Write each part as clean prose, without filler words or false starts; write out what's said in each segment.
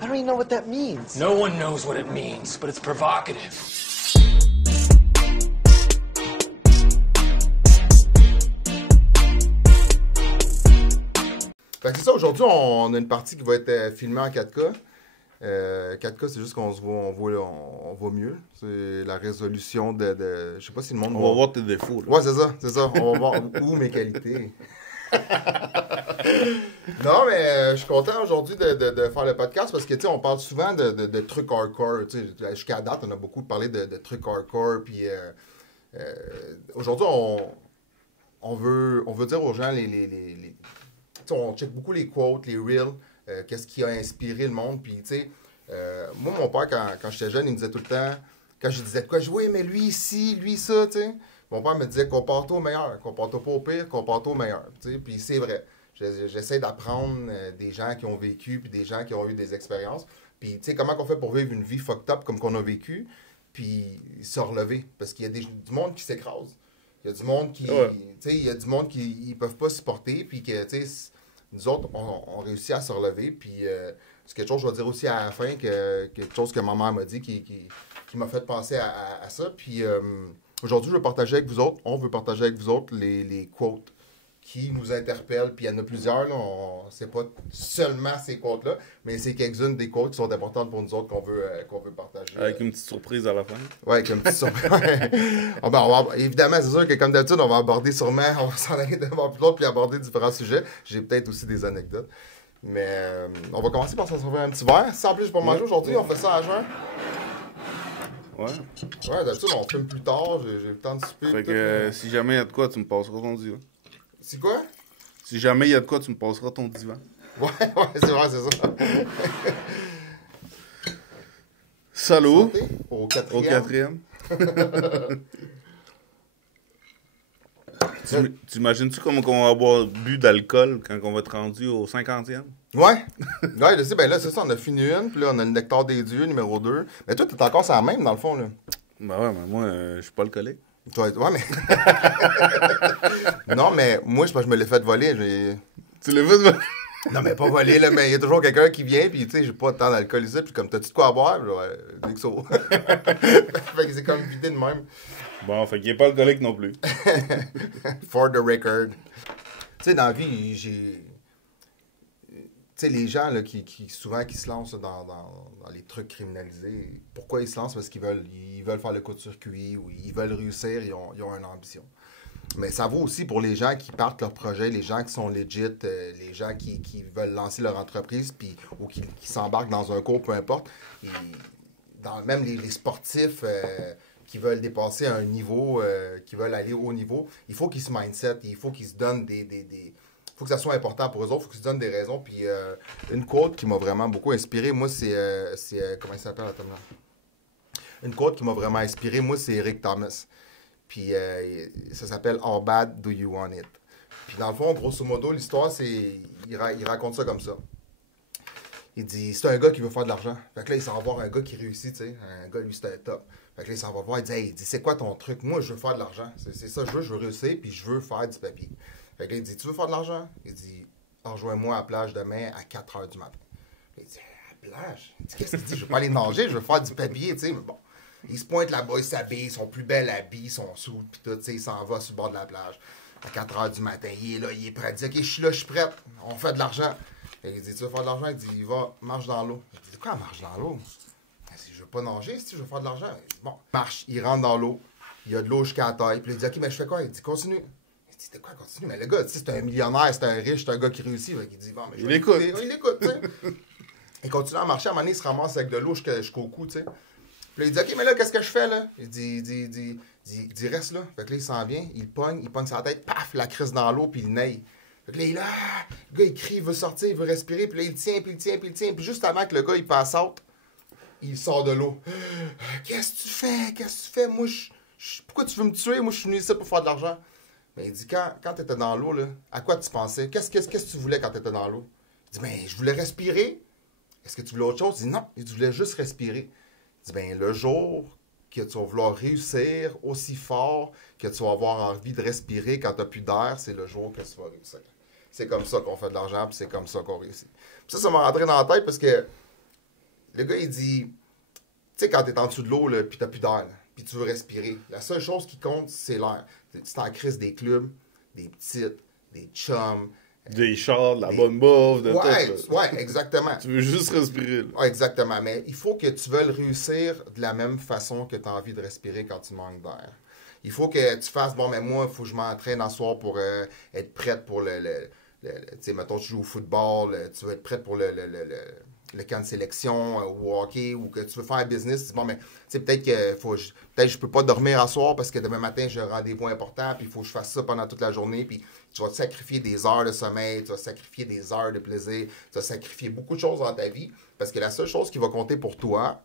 I don't even know what that means. No one knows what it means, but it's provocative. Fait que c'est ça, aujourd'hui, on a une partie qui va être filmée en 4K. 4K, c'est juste qu'on se voit, on voit mieux. C'est la résolution de... Je sais pas si le monde On va voir tes défauts. Là. Ouais, c'est ça. On va voir où mes qualités. Non, mais je suis content aujourd'hui de faire le podcast parce que, tu sais, on parle souvent de trucs hardcore. Tu sais, jusqu'à date, on a beaucoup parlé de trucs hardcore. Puis aujourd'hui, on veut dire aux gens on check beaucoup les quotes, les reels, qu'est-ce qui a inspiré le monde. Puis, tu sais, moi, mon père, quand j'étais jeune, il me disait tout le temps, quand je disais de quoi, je disais, oui, mais lui ici, lui ça, tu sais. Mon père me disait, compare-toi au meilleur, compare-toi pas au pire, compare-toi au meilleur. Tu sais, puis c'est vrai. J'essaie d'apprendre des gens qui ont vécu, puis des gens qui ont eu des expériences. Puis, tu sais, comment on fait pour vivre une vie fucked up comme qu'on a vécu, puis se relever. Parce qu'il y a du monde qui s'écrase. Il y a du monde qui, tu sais, il y a du monde qui ils peuvent pas supporter, puis que, tu sais, nous autres, on réussit à se relever. Puis, c'est quelque chose, je vais dire aussi à la fin, quelque chose que ma mère m'a dit qui m'a fait penser à ça. Puis, aujourd'hui, je veux partager avec vous autres, on veut partager avec vous autres les quotes qui nous interpellent. Puis, il y en a plusieurs, là. C'est pas seulement ces quotes-là, mais c'est quelques-unes des quotes qui sont importantes pour nous autres qu'on veut partager. Avec une petite surprise à la fin. Oui, avec une petite surprise. Évidemment, c'est sûr que comme d'habitude, on va aborder sûrement, on va s'en aller devant plus l'autre puis aborder différents sujets. J'ai peut-être aussi des anecdotes. Mais on va commencer par s'en servir un petit verre. Sans plus pour manger aujourd'hui, on fait ça à jeun. Ouais, d'habitude, on filme plus tard. J'ai eu le temps de souper. Fait que si jamais il y a de quoi, tu me passeras ton divan. C'est quoi? Si jamais il y a de quoi, tu me passeras ton divan. Ouais, c'est vrai, c'est ça. Salut! Santé, au Au quatrième. Tu imagines-tu comment on va avoir bu d'alcool quand on va être rendu au 50e? Ouais, je sais, ben là, c'est ça, on a fini une, puis là, on a le nectar des dieux, numéro 2. Mais toi, t'es encore sur la même, dans le fond, là. Ben ouais, mais moi, je suis pas alcoolique. Ouais, mais... Non, mais moi, je me l'ai fait voler. Tu l'as fait voler? Non, mais pas voler, là, mais il y a toujours quelqu'un qui vient, puis tu sais, j'ai pas de temps d'alcool ici, puis comme, t'as-tu de quoi à boire? Dès que ça. Fait que c'est comme vidé de même. Bon, fait qu'il est pas alcoolique non plus. For the record. Tu sais, dans la vie, j'ai... Tu sais, les gens là, souvent qui se lancent dans les trucs criminalisés, pourquoi ils se lancent? Parce qu'ils veulent faire le court-circuit ou ils veulent réussir, ils ont une ambition. Mais ça vaut aussi pour les gens qui partent leur projet, les gens qui sont legit, les gens qui veulent lancer leur entreprise ou qui s'embarquent dans un cours, peu importe. Même les sportifs qui veulent dépasser un niveau, qui veulent aller au niveau, il faut qu'ils se mindset, il faut qu'ils se donnent faut que ça soit important pour eux autres, il faut qu'ils se donnent des raisons. Puis une quote qui m'a vraiment beaucoup inspiré, moi, c'est comment il s'appelle, attends là? Une quote qui m'a vraiment inspiré, moi, c'est Eric Thomas. Puis ça s'appelle How Bad Do You Want It? Puis dans le fond, grosso modo, l'histoire, c'est. Il raconte ça comme ça. Il dit, c'est un gars qui veut faire de l'argent. Fait que là, il s'en va voir un gars qui réussit, tu sais. Un gars, lui, c'était un top. Fait que là, il s'en va voir, il dit, hey, c'est quoi ton truc? Moi, je veux faire de l'argent. C'est ça, je veux réussir, puis je veux faire du papier. Fait que là, il dit, tu veux faire de l'argent? Il dit, rejoins-moi à la plage demain à 4 h du matin. Il dit, à la plage? Il dit, qu'est-ce qu'il dit? Je veux pas aller nager, je veux faire du papier, tu sais. Mais bon, il se pointe là-bas, il s'habille, son plus bel habit, son sou, puis tout, tu sais, il s'en va sur le bord de la plage. À 4 h du matin, il est là, il est prêt. Il dit, OK, je suis là, je suis prêt, on fait de l'argent. Et il dit, tu veux faire de l'argent? Il dit, va, marche dans l'eau. Il dit, quoi, marche dans l'eau? Il dit, je veux pas nager, si je veux faire de l'argent. Il dit, bon, marche, il rentre dans l'eau, il y a de l'eau jusqu'à la taille. Puis il dit, OK, mais je fais quoi? Il dit, continue. Il dit, de quoi, continue? Mais le gars, tu sais, c'est un millionnaire, c'est un riche, c'est un gars qui réussit. Il dit, bon, mais je vais écoute. Il écoute, tu sais. Il continue à marcher, à un moment donné, il se ramasse avec de l'eau jusqu'au cou, tu sais. Puis là, il dit, OK, mais là, qu'est-ce que je fais, là? Il dit, reste là. Fait que là, il s'en vient, il pogne sa tête, paf, la crise dans l'eau, puis il naille. Fait que là, il est là, le gars, il crie, il veut sortir, il veut respirer, puis là, il tient, puis il tient, puis il tient. Puis juste avant que le gars, il passe out, il sort de l'eau. Qu'est-ce que tu fais? Qu'est-ce que tu fais? Moi, pourquoi tu veux me tuer? Moi, je suis venu ici pour faire de l'argent. Mais il dit, quand tu étais dans l'eau, là, à quoi tu pensais? Qu'est-ce que tu voulais quand tu étais dans l'eau? Il dit, ben, je voulais respirer. Est-ce que tu voulais autre chose? Il dit, non, il dit, je voulais juste respirer. Il dit, ben, le jour que tu vas vouloir réussir aussi fort, que tu vas avoir envie de respirer quand tu n'as plus d'air, c'est le jour que tu vas réussir. C'est comme ça qu'on fait de l'argent, puis c'est comme ça qu'on réussit. Puis ça m'a rentré dans la tête parce que Le gars, il dit, tu sais, quand t'es en dessous de l'eau, là, puis t'as plus d'air, là, puis tu veux respirer, la seule chose qui compte, c'est l'air. Tu en crises des clubs, des petites, des chums. Des chars, de la bonne bouffe, de Ouais, tout. ouais, exactement. Tu veux juste respirer. Là. Ouais, exactement. Mais il faut que tu veuilles réussir de la même façon que tu as envie de respirer quand tu manques d'air. Il faut que tu fasses, bon, mais moi, il faut que je m'entraîne en soir pour être prête pour tu sais, mettons, tu joues au football, tu veux être prête pour le camp de sélection ou au hockey, ou que tu veux faire un business, tu dis, bon, mais tu sais, peut-être que peut-être je peux pas dormir à soir parce que demain matin, j'ai un rendez-vous important, puis il faut que je fasse ça pendant toute la journée, puis tu vas te sacrifier des heures de sommeil, tu vas sacrifier des heures de plaisir, tu vas sacrifier beaucoup de choses dans ta vie, parce que la seule chose qui va compter pour toi,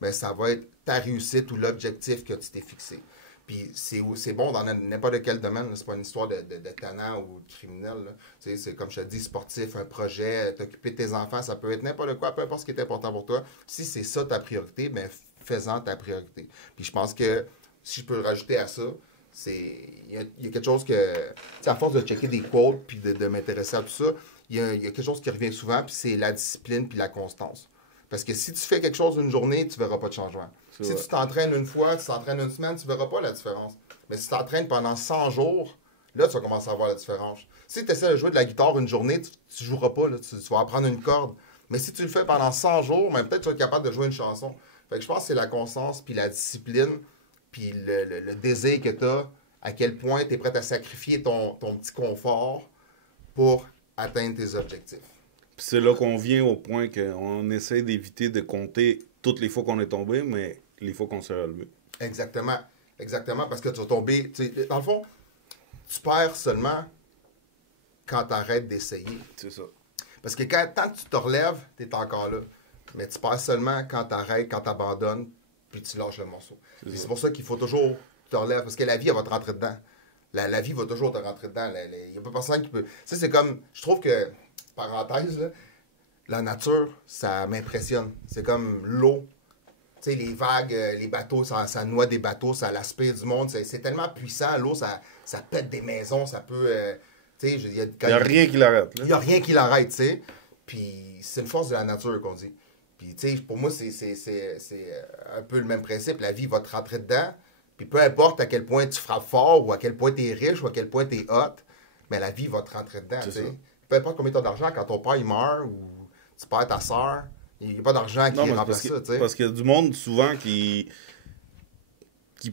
ben, ça va être ta réussite ou l'objectif que tu t'es fixé. Puis c'est bon dans n'importe quel domaine. C'est pas une histoire de tannant ou de criminel. C'est comme je te dis, sportif, un projet, t'occuper de tes enfants, ça peut être n'importe quoi, peu importe ce qui est important pour toi. Si c'est ça ta priorité, ben fais-en ta priorité. Puis je pense que si je peux rajouter à ça, il y a quelque chose que, à force de checker des quotes puis de m'intéresser à tout ça, il y a quelque chose qui revient souvent, puis c'est la discipline puis la constance. Parce que si tu fais quelque chose une journée, tu ne verras pas de changement. Si tu t'entraînes une fois, tu t'entraînes une semaine, tu ne verras pas la différence. Mais si tu t'entraînes pendant 100 jours, là, tu vas commencer à voir la différence. Si tu essaies de jouer de la guitare une journée, tu ne joueras pas, là, tu vas apprendre une corde. Mais si tu le fais pendant 100 jours, ben, peut-être tu vas être capable de jouer une chanson. Fait que je pense que c'est la constance, puis la discipline, puis le désir que tu as, à quel point tu es prêt à sacrifier ton petit confort pour atteindre tes objectifs. Puis c'est là qu'on vient au point qu'on essaie d'éviter de compter toutes les fois qu'on est tombé, mais les fois qu'on s'est relevé. Exactement. Exactement, parce que tu vas tomber. Dans le fond, tu perds seulement quand tu arrêtes d'essayer. C'est ça. Parce que tant que tu te relèves, tu es encore là. Mais tu perds seulement quand tu arrêtes, quand tu abandonnes, puis tu lâches le morceau. C'est pour ça qu'il faut toujours te relever, parce que la vie, elle va te rentrer dedans. La vie va toujours te rentrer dedans. Il n'y a pas personne qui peut. Tu sais, c'est comme. Je trouve que, parenthèse, là, la nature, ça m'impressionne. C'est comme l'eau. Tu sais, les vagues, les bateaux, ça noie des bateaux, ça l'aspire du monde. C'est tellement puissant, l'eau, ça pète des maisons, ça peut... tu sais, il n'y a rien qui l'arrête. Il n'y a rien qui l'arrête, tu sais. Puis c'est une force de la nature qu'on dit. Puis, tu sais, pour moi, c'est un peu le même principe. La vie va te rentrer dedans. Puis peu importe à quel point tu frappes fort, ou à quel point tu es riche, ou à quel point tu es hot, mais la vie va te rentrer dedans, tu sais. Peu importe combien tu as d'argent, quand ton père, il meurt, ou tu perds ta soeur, il n'y a pas d'argent qui remplace ça, tu sais. Parce qu'il y a du monde, souvent, qui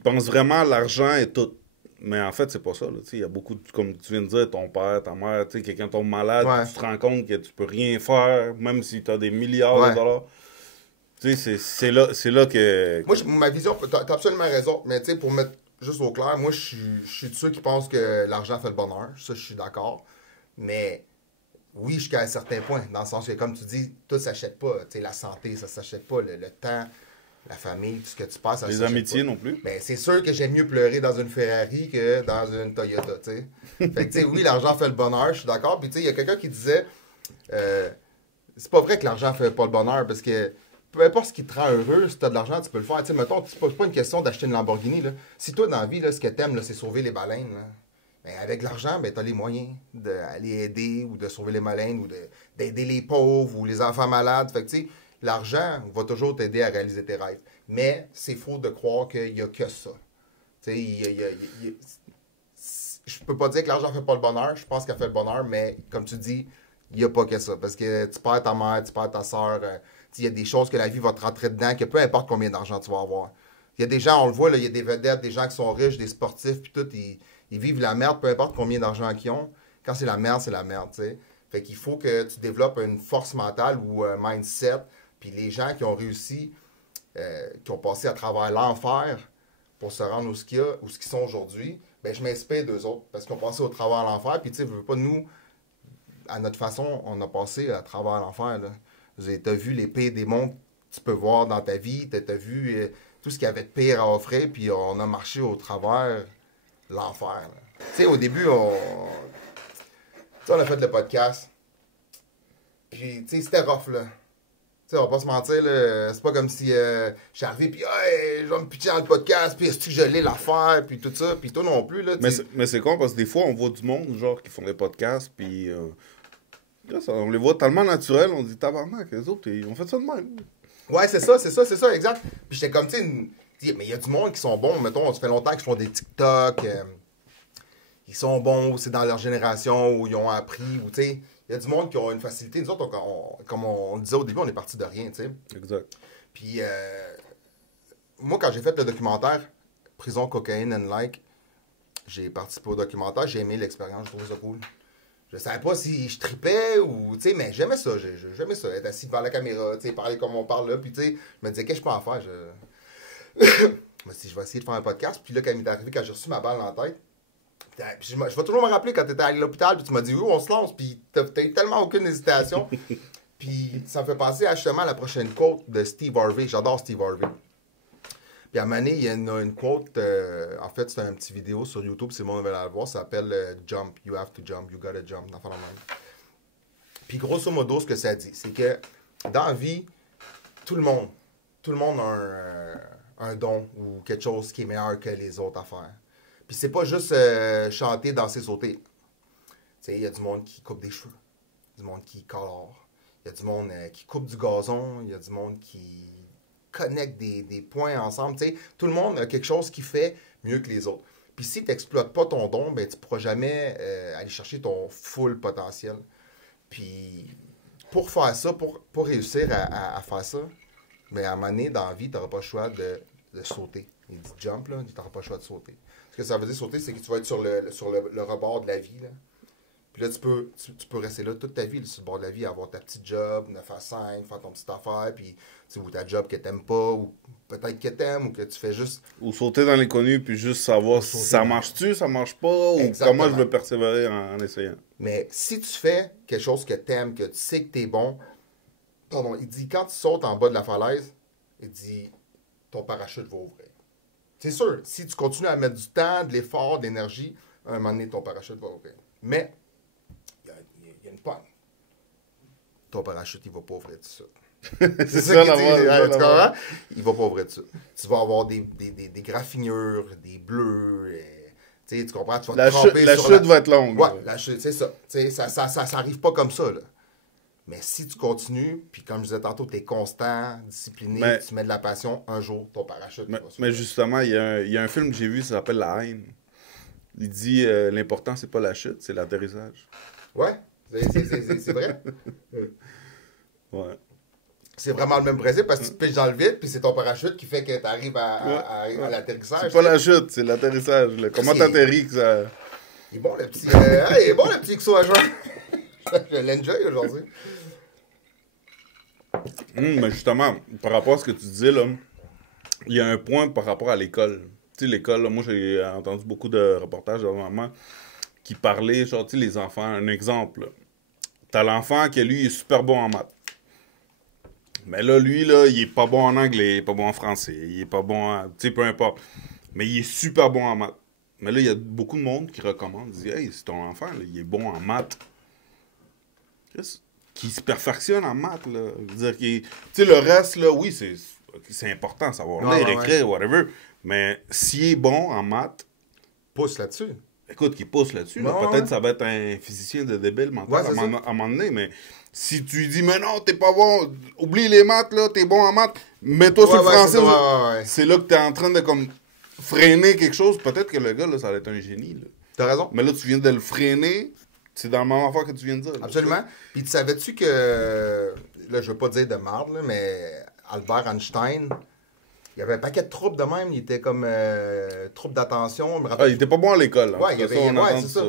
pense vraiment à l'argent et tout. Mais en fait, c'est pas ça. Il y a beaucoup, comme tu viens de dire, ton père, ta mère, quelqu'un tombe malade, tu te rends compte que tu peux rien faire, même si tu as des milliards de dollars. C'est là que... Moi, ma vision, tu as absolument raison, mais tu sais, pour mettre juste au clair, moi, je suis de ceux qui pensent que l'argent fait le bonheur. Ça, je suis d'accord. Mais oui, jusqu'à un certain point, dans le sens que, comme tu dis, tout s'achète pas. Tu sais, la santé, ça s'achète pas. Le temps, la famille, tout ce que tu passes, ça les s'achète amitiés pas. non plus. Ben, c'est sûr que j'aime mieux pleurer dans une Ferrari que dans une Toyota, tu sais. Fait que, tu sais, oui, l'argent fait le bonheur, je suis d'accord. Puis, tu sais, il y a quelqu'un qui disait, c'est pas vrai que l'argent fait pas le bonheur, parce que peu importe ce qui te rend heureux, si tu as de l'argent, tu peux le faire. Tu sais, mettons, c'est pas une question d'acheter une Lamborghini, là. Si toi, dans la vie, là, ce que t'aimes, là, c'est sauver les baleines, là. Ben, avec l'argent, ben, tu as les moyens d'aller aider ou de sauver les baleines ou d'aider les pauvres ou les enfants malades. Fait que, tu sais, l'argent va toujours t'aider à réaliser tes rêves. Mais c'est faux de croire qu'il n'y a que ça. Tu sais, je peux pas dire que l'argent fait pas le bonheur. Je pense qu'elle fait le bonheur, mais comme tu dis, il n'y a pas que ça. Parce que tu perds ta mère, tu perds ta soeur. Il y a des choses que la vie va te rentrer dedans, que peu importe combien d'argent tu vas avoir. Il y a des gens, on le voit, il y a des vedettes, des gens qui sont riches, des sportifs, puis tout, ils vivent la merde, peu importe combien d'argent qu'ils ont. Quand c'est la merde, tu sais. Fait qu'il faut que tu développes une force mentale ou un mindset. Puis les gens qui ont réussi, qui ont passé à travers l'enfer pour se rendre où ce qu'ils sont aujourd'hui, ben je m'inspire d'eux autres parce qu'ils ont passé au travers l'enfer. Puis tu sais, veux pas nous, à notre façon, on a passé à travers l'enfer. Tu as vu les pires démons que tu peux voir dans ta vie. Tu as vu tout ce qu'il y avait de pire à offrir. Puis on a marché au travers l'enfer. Tu sais, au début, on a fait le podcast. Puis, tu sais, c'était rough, là. Tu sais, on va pas se mentir, là. C'est pas comme si je suis arrivé, puis hey, je vais me pitcher dans le podcast, puis est-ce que je l'ai l'affaire, puis tout ça. Puis toi non plus, là. Mais c'est con, parce que des fois, on voit du monde, genre, qui font des podcasts, puis Là, on les voit tellement naturels, on dit tabarnak, les autres, ils ont fait ça de même. Ouais, c'est ça, exact. Puis j'étais comme, tu sais, mais il y a du monde qui sont bons, mettons, ça fait longtemps qu'ils font des TikTok, ils sont bons, c'est dans leur génération, où ils ont appris, ou tu sais, il y a du monde qui ont une facilité. Nous autres, comme on le disait au début, on est parti de rien, tu sais. Exact. Puis, moi, quand j'ai fait le documentaire Prison, Cocaine and Like, j'ai participé au documentaire, j'ai aimé l'expérience, je trouvais ça cool. Je savais pas si je tripais ou, tu sais, mais j'aimais ça, j'aimais ça, être assis devant la caméra, tu sais, parler comme on parle là, puis tu sais, je me disais, qu'est-ce que je peux en faire? Je me suis dit, je vais essayer de faire un podcast, puis là, quand il m'est arrivé, quand j'ai reçu ma balle dans la tête, puis je vais toujours me rappeler quand tu étais à l'hôpital, puis tu m'as dit, oui, on se lance, puis t'as eu tellement aucune hésitation. Puis ça me fait penser à justement la prochaine quote de Steve Harvey. J'adore Steve Harvey. Puis à un moment donné, il y a une quote, en fait, c'est un petit vidéo sur YouTube, c'est mon nouvel à le voir, ça s'appelle Jump, you have to jump, you gotta jump, dans le même. Puis grosso modo, ce que ça dit, c'est que dans la vie, tout le monde a un don ou quelque chose qui est meilleur que les autres à faire. Puis c'est pas juste chanter, danser, sauter. Tu sais, il y a du monde qui coupe des cheveux, du monde qui colore, il y a du monde qui coupe du gazon, il y a du monde qui connecte des points ensemble. Tu sais, tout le monde a quelque chose qui fait mieux que les autres. Puis si tu n'exploites pas ton don, ben, tu ne pourras jamais aller chercher ton full potentiel. Puis pour faire ça, pour réussir à faire ça, mais à un moment donné, dans la vie, tu n'auras pas le choix de sauter. Il dit jump, là, tu n'auras pas le choix de sauter. Ce que ça veut dire sauter, c'est que tu vas être sur le rebord de la vie, là. Puis là, tu peux rester là toute ta vie, là, sur le bord de la vie, avoir ta petite job, 9 à 5, faire ton petite affaire, puis ou ta job que t'aimes pas, ou peut-être que t'aimes, ou que tu fais juste... Ou sauter dans l'inconnu, puis juste savoir si ça marche-tu, ça marche pas, ou Exactement. comment je vais persévérer en essayant. Mais si tu fais quelque chose que t'aimes, que tu sais que t'es bon, pardon, il dit, quand tu sautes en bas de la falaise, il dit, ton parachute va ouvrir. C'est sûr, si tu continues à mettre du temps, de l'effort, de l'énergie, à un moment donné, ton parachute va ouvrir. Mais, il y a une panne. Ton parachute, il va pas ouvrir tout ça. C'est ça la tu comprends? Il va pas ouvrir tout ça. Tu vas avoir des graffinures, des bleus, tu comprends? Tu vas te tremper la chute va être longue. Ouais, la chute, c'est ça. Ça arrive pas comme ça, là. Mais si tu continues, puis comme je disais tantôt, tu es constant, discipliné, tu mets de la passion, un jour, ton parachute va mais justement, il y a un film que j'ai vu, ça s'appelle La Haine. Il dit l'important, c'est pas la chute, c'est l'atterrissage. Ouais, c'est vrai. Ouais. C'est vraiment le même principe parce que tu te piches dans le vide, puis c'est ton parachute qui fait que tu arrives à l'atterrissage. C'est pas la chute, c'est l'atterrissage. Là. Comment t'atterris que ça. Il est bon le petit. Il est bon le petit XO à jour. Je l'enjoy aujourd'hui. Mais justement, par rapport à ce que tu disais, là, il y a un point par rapport à l'école. Tu sais, l'école, là, moi j'ai entendu beaucoup de reportages de maman qui parlaient, genre, tu sais, les enfants. Un exemple, t'as l'enfant qui, lui, est super bon en maths. Mais là, lui, là, il est pas bon en anglais, il est pas bon en français, il est pas bon en... Tu sais, peu importe. Mais il est super bon en maths. Mais là, il y a beaucoup de monde qui recommande, dit « Hey, c'est ton enfant, là, il est bon en maths. » Qui se perfectionne en maths, là. Dire qu'il... Tu sais, le reste, là, oui, c'est important, savoir lire, écrire, whatever. Mais s'il est bon en maths... Pousse là-dessus. Écoute, qu'il pousse là-dessus. Là. Peut-être ça va être un physicien de débile mental à un moment donné, mais si tu lui dis, mais non, t'es pas bon, oublie les maths, là, t'es bon en maths, mets-toi sur le français. C'est là que t'es en train de comme freiner quelque chose. Peut-être que le gars, là, ça va être un génie. Là. T'as raison. Mais là, tu viens de le freiner. C'est dans le même affaire que tu viens de dire. Là. Absolument. Puis tu savais-tu que, là, je veux pas dire de marde, là, mais Albert Einstein... Il y avait un paquet de troubles de même. Il était comme troubles d'attention. Il était pas bon à l'école. Ouais, il y avait, c'est ça.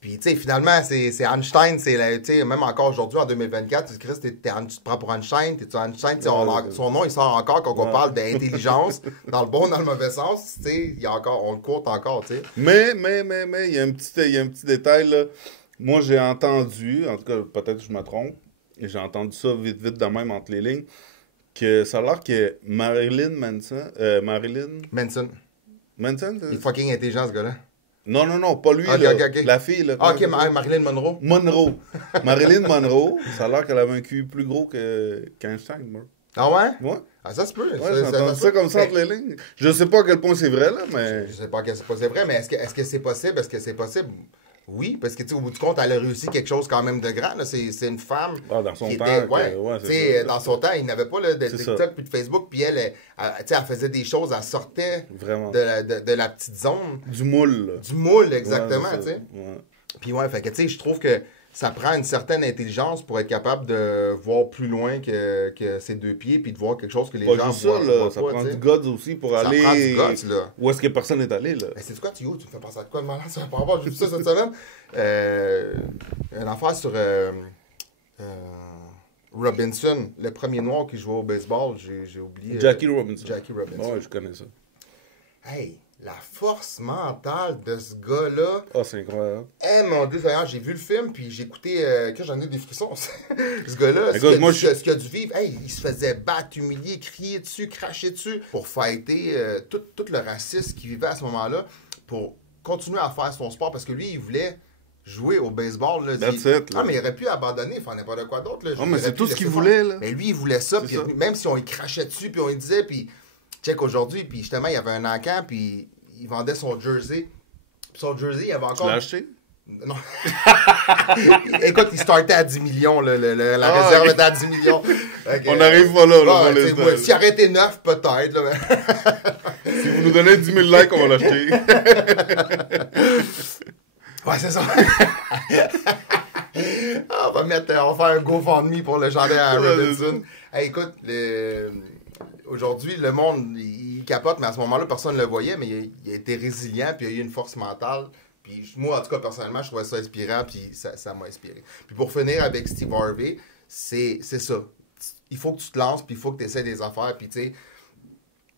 Puis, tu sais, finalement, c'est Einstein. Tu sais, même encore aujourd'hui, en 2024, tu te prends pour Einstein. T'es-tu Einstein? Son nom, il sort encore quand on parle d'intelligence, dans le bon, dans le mauvais sens. Tu sais, on le court encore, tu sais. Mais, il y a un petit détail, là. Moi, j'ai entendu, en tout cas, peut-être que je me trompe, et j'ai entendu ça vite de même entre les lignes, que ça a l'air que Marilyn Manson... Manson, il est fucking intelligent, ce gars-là. Non, pas lui, là. Okay. La fille, là. Ah, OK, Marilyn Monroe. Marilyn Monroe, ça a l'air qu'elle avait un cul plus gros qu'Einstein, moi. Ah ouais? Ouais. Ah, ça se peut. Ouais, j'ai entendu ça comme ça entre les lignes. Je sais pas à quel point c'est vrai, là, mais... Je sais pas à quel point c'est vrai, mais est-ce que c'est possible? Est-ce que c'est possible? Oui, parce que, tu sais, au bout du compte, elle a réussi quelque chose quand même de grand. Là. C'est une femme. Dans son qui temps. était, Tu sais, dans son temps, il n'avait pas là, de C'est TikTok ça. puis de Facebook. Puis elle, tu sais, elle faisait des choses, elle sortait Vraiment. de la petite zone. Du moule, là. Du moule, exactement, Ouais, tu sais. ouais. Puis ouais, fait que, tu sais, je trouve que ça prend une certaine intelligence pour être capable de voir plus loin que ses deux pieds, puis de voir quelque chose que les Pas gens juste ça, voient, là. voient Ça pas, prend tu sais. du guts aussi pour Ça aller. prend du guts, là. Où est-ce que personne n'est allé, là? Mais c'est quoi, tu me fais penser à quoi de malade ça par rapport, j'ai vu ça cette semaine. Une affaire sur Robinson, le premier noir qui jouait au baseball, j'ai oublié. Jackie Robinson. Jackie Robinson. Ouais, je connais ça. Hey, la force mentale de ce gars-là. Ah, c'est incroyable. Eh mon Dieu, d'ailleurs, j'ai vu le film, puis j'ai écouté, que j'en ai des frissons. Ce gars-là, Écoute, moi, ce qu'il a dû vivre, hey, il se faisait battre, humilier, crier dessus, cracher dessus, pour fighter tout le racisme qu'il vivait à ce moment-là, pour continuer à faire son sport, parce que lui, il voulait jouer au baseball. Là. That's it, là. Ah, mais il aurait pu abandonner, faire n'importe quoi d'autre. Là. Ah, mais Il aurait c'est pu tout ce laisser qu'il faire. voulait, là. Mais lui, il voulait ça, C'est puis ça. même si on y crachait dessus, puis on lui disait, puis check aujourd'hui, puis justement, il y avait un encan, puis il vendait son jersey. Puis son jersey, il y avait Tu encore... l'as acheté? Non. Écoute, il startait à 10 millions. La Ah, réserve ok. était à 10 millions. Fait que, On n'arrive pas là, ouais, pour tu sais, l'instant, moi, là. s'il aurait été neuf, peut-être. Là, mais... Si vous nous donnez 10 000 likes, on va l'acheter. Ouais, c'est ça. Ah, on va faire un GoFundMe pour le jardin à Ouais, Robinson. Hey, écoute, aujourd'hui, le monde, il capote, mais à ce moment-là, personne ne le voyait, mais il a été résilient, puis il a eu une force mentale. Puis moi, en tout cas, personnellement, je trouvais ça inspirant, puis ça m'a inspiré. Puis pour finir avec Steve Harvey, c'est ça. Il faut que tu te lances, puis il faut que tu essaies des affaires, puis tu sais...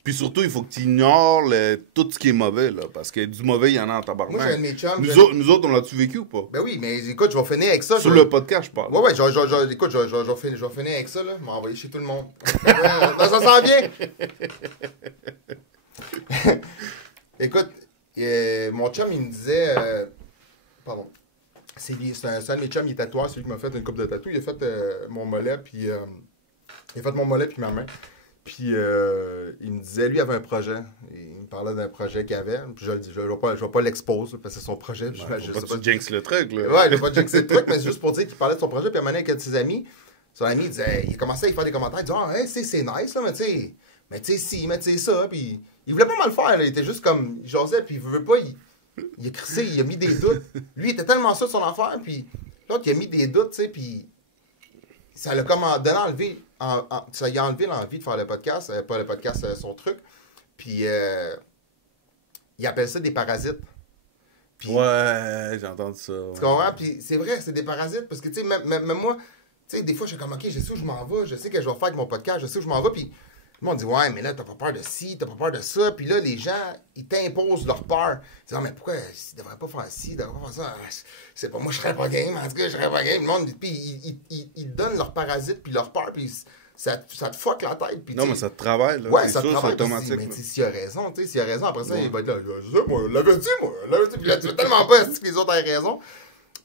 Puis surtout, il faut que tu ignores tout ce qui est mauvais, là. Parce que du mauvais, il y en a en tabarnak. Moi, j'ai un de mes chums... Nous autres, on l'a-tu vécu ou pas? Ben oui, mais écoute, je vais finir avec ça. Sur le podcast, je parle. Ouais, écoute, je vais finir avec ça, là. Je vais envoyer chez tout le monde. Ça s'en vient! Écoute, mon chum, il me disait... pardon. C'est un de mes chums, il est tatoueur, c'est lui qui m'a fait une coupe de tatou. Il a fait mon mollet, puis... il a fait mon mollet, puis ma main. Puis il me disait, lui, il avait un projet. Il me parlait d'un projet qu'il avait. Puis je ne vais pas l'exposer, parce que c'est son projet. Puis je Faut sais pas que tu jinxes le truc, là. Ouais, je vais pas dire que c'est le truc, mais c'est juste pour dire qu'il parlait de son projet. Puis à un moment donné, avec ses amis, son ami, il disait, il commençait à y faire des commentaires. Il disait, ah, hey, c'est nice, là, mais tu sais, si, mais tu sais ça. Puis il voulait pas mal faire, là. Il était juste comme, il jasait, puis il veut pas, il a crissé, il a mis des doutes. Lui, il était tellement sûr de son affaire, puis l'autre, il a mis des doutes, tu sais, puis ça l'a comme enlevé, ça lui a enlevé l'envie de faire le podcast, pas le podcast, son truc. Puis il appelle ça des parasites. Puis, Ouais, j'ai entendu ça. tu comprends? Puis c'est vrai, c'est des parasites, parce que, tu sais, même moi, tu sais, des fois, je suis comme, OK, je sais où je m'en vais, je sais que je vais faire avec mon podcast, je sais où je m'en vais, puis le monde dit, ouais, mais là, t'as pas peur de ci, t'as pas peur de ça, puis là, les gens, ils t'imposent leur peur. Ils disent, ah, mais pourquoi, ils devraient pas faire ci, ils devraient pas faire ça, c'est pas, moi, je serais pas game, en tout cas, je serais pas game, le monde, puis ils donnent leur parasite, puis leur peur, puis ça te fuck la tête. Puis, Non, mais ça te travaille, là. ouais, C'est ça te sûr, travaille. c'est automatique. Mais là. s'il a raison, tu sais, s'il a raison, après ça, Ouais. il va être là, je sais, moi, l'avais dit, puis là, tu veux tellement pas que les autres aient raison.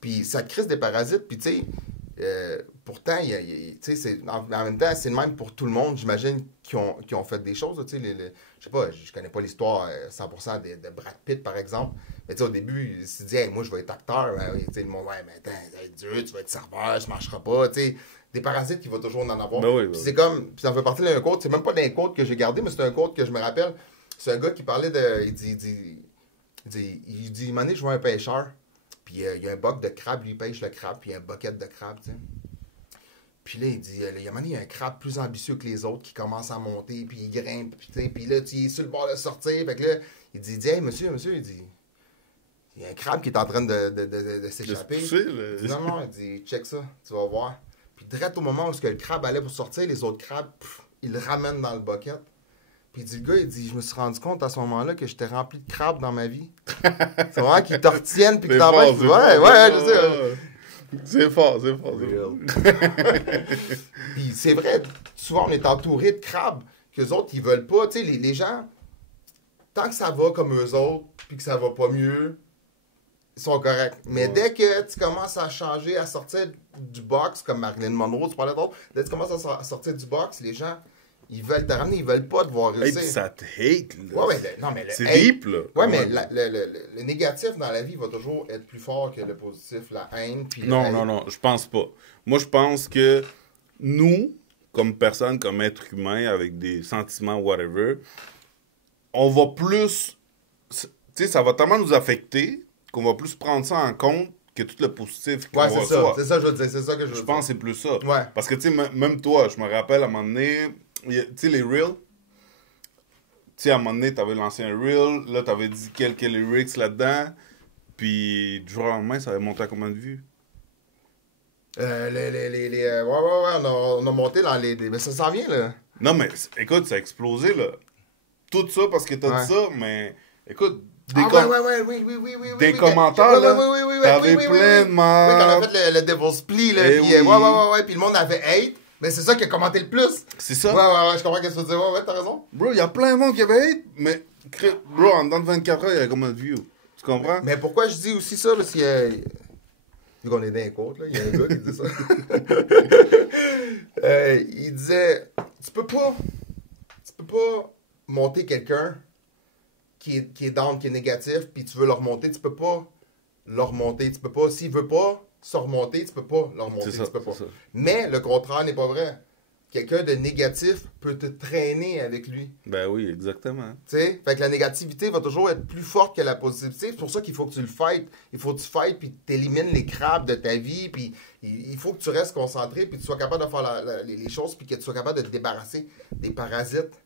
Puis ça te crisse des parasites, puis tu sais, pourtant, tu sais, en même temps, c'est le même pour tout le monde, j'imagine, qui ont fait des choses, tu sais, je sais pas, je connais pas l'histoire 100% de Brad Pitt, par exemple, mais tu sais, au début, il s'est dit, hey, moi, je vais être acteur, ben, tu sais, le monde, ouais, mais attends, ça va être dur, tu vas être serveur, ça marchera pas, tu sais, des parasites qui vont toujours en avoir. Ben oui, Puis ben c'est comme, puis ça me fait partie d'un quote, c'est même pas d'un quote que j'ai gardé, mais c'est un quote que je me rappelle, c'est un gars qui parlait de, il dit, un moment donné, je vois un pêcheur, puis il y a un boc de crabe, lui, il pêche le crabe, puis il y a un bucket de crabe, tu sais. Puis là, il dit, il y a un moment donné, il y a un crabe plus ambitieux que les autres qui commence à monter, puis il grimpe, puis là, il est sur le bord de sortir. Fait que là, il dit, hey, monsieur, il dit, il y a un crabe qui est en train de s'échapper. De se pousser, là. Il dit, non, il dit, check ça, tu vas voir. Puis direct au moment où le crabe allait pour sortir, les autres crabes, ils le ramènent dans le bucket. Puis il dit, le gars, il dit, je me suis rendu compte à ce moment-là que j'étais rempli de crabes dans ma vie. C'est vraiment qu'ils te retiennent, puis qu'ils t'envoient. Ouais, je sais. C'est fort. Puis c'est vrai, souvent on est entouré de crabes, qu'eux autres, ils veulent pas. Tu sais, les gens, tant que ça va comme eux autres, puis que ça va pas mieux, ils sont corrects. Mais Ouais. dès que tu commences à changer, à sortir du box, comme Marilyn Monroe, tu parlais d'autres, dès que tu commences à sortir du box, les gens, Ils veulent te ramener, ils veulent pas te voir Hey, réussir. pis ça te hate, là. Ouais, non, mais C'est deep, là. Ouais, mais le négatif dans la vie va toujours être plus fort que le positif, la haine. Puis Non, je pense pas. Moi, je pense que nous, comme personne, comme être humain, avec des sentiments, whatever, on va plus... Tu sais, ça va tellement nous affecter qu'on va plus prendre ça en compte que tout le positif qu'on Ouais, reçoit. c'est ça que je veux dire, c'est ça que je veux dire. Je pense que c'est plus ça. Ouais. Parce que, tu sais, même toi, je me rappelle, à un moment donné, tu sais, les reels, tu sais, à un moment donné, t'avais lancé un reel, là, t'avais dit quelques lyrics là-dedans, puis du jour au lendemain, ça avait monté à combien de vues? Ouais, on a monté dans les... Mais ça s'en vient, là. Non, mais écoute, ça a explosé, là. Tout ça parce que t'as dit ça, mais écoute, des oui, commentaires, là, t'avais plein de mal. Oui, quand on a fait le Devil's Plea, là, puis puis le monde avait hate, mais c'est ça qui a commenté le plus. C'est ça? Ouais, je comprends ce que tu veux dire, ouais, t'as raison. Bro, il y a plein de monde qui avait hate, mais, bro, en dedans de 24 heures, il y a combien de views? Tu comprends? Mais pourquoi je dis aussi ça, parce que... Vu qu'on est dans les côtes, là, il y a un gars qui dit ça. Il disait, tu peux pas monter quelqu'un qui est down, qui est négatif, puis tu veux le remonter, tu peux pas le remonter. Tu peux pas, s'il veut pas se remonter, tu peux pas le remonter. Ça, tu peux pas. ça. Mais le contraire n'est pas vrai. Quelqu'un de négatif peut te traîner avec lui. Ben oui, exactement. Tu sais, fait que la négativité va toujours être plus forte que la positivité. C'est pour ça qu'il faut que tu le fights. Il faut que tu fights puis tu élimines les crabes de ta vie. Puis il faut que tu restes concentré puis tu sois capable de faire les choses puis que tu sois capable de te débarrasser des parasites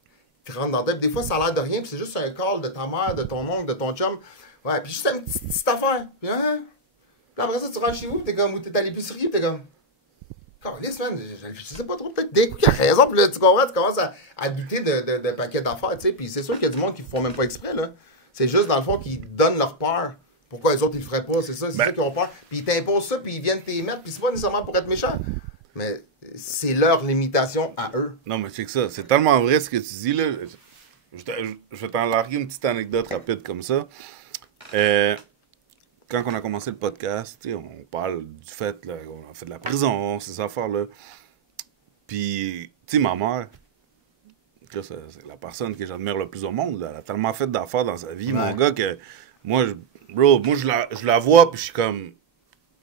qui rentrent dans ta tête. Des fois, ça a l'air de rien puis c'est juste un call de ta mère, de ton oncle, de ton chum. Ouais, puis juste une petite affaire. Puis, puis après ça, tu rentres chez vous, t'es comme, ou t'es à l'épicerie, t'es comme... Calisse, man, je sais pas trop, peut-être d'un coup qu'il a raison, puis là, tu comprends, tu commences à douter de paquets d'affaires, tu sais, puis c'est sûr qu'il y a du monde qui ne font même pas exprès, là. C'est juste, dans le fond, qu'ils donnent leur peur. Pourquoi les autres, ils le feraient pas, c'est ça, ça qu'ils ont peur. Puis ils t'imposent ça, puis ils viennent t'y mettre, puis c'est pas nécessairement pour être méchant, mais c'est leur limitation à eux. Non, mais c'est que ça, c'est tellement vrai ce que tu dis, là. Je vais t'en larguer une petite anecdote rapide comme ça. Quand on a commencé le podcast, on parle du fait qu'on a fait de la prison, ces affaires-là. Puis, tu sais, ma mère, là, c'est la personne que j'admire le plus au monde. Là. Elle a tellement fait d'affaires dans sa vie, mon gars, que moi, je la vois, puis je suis comme...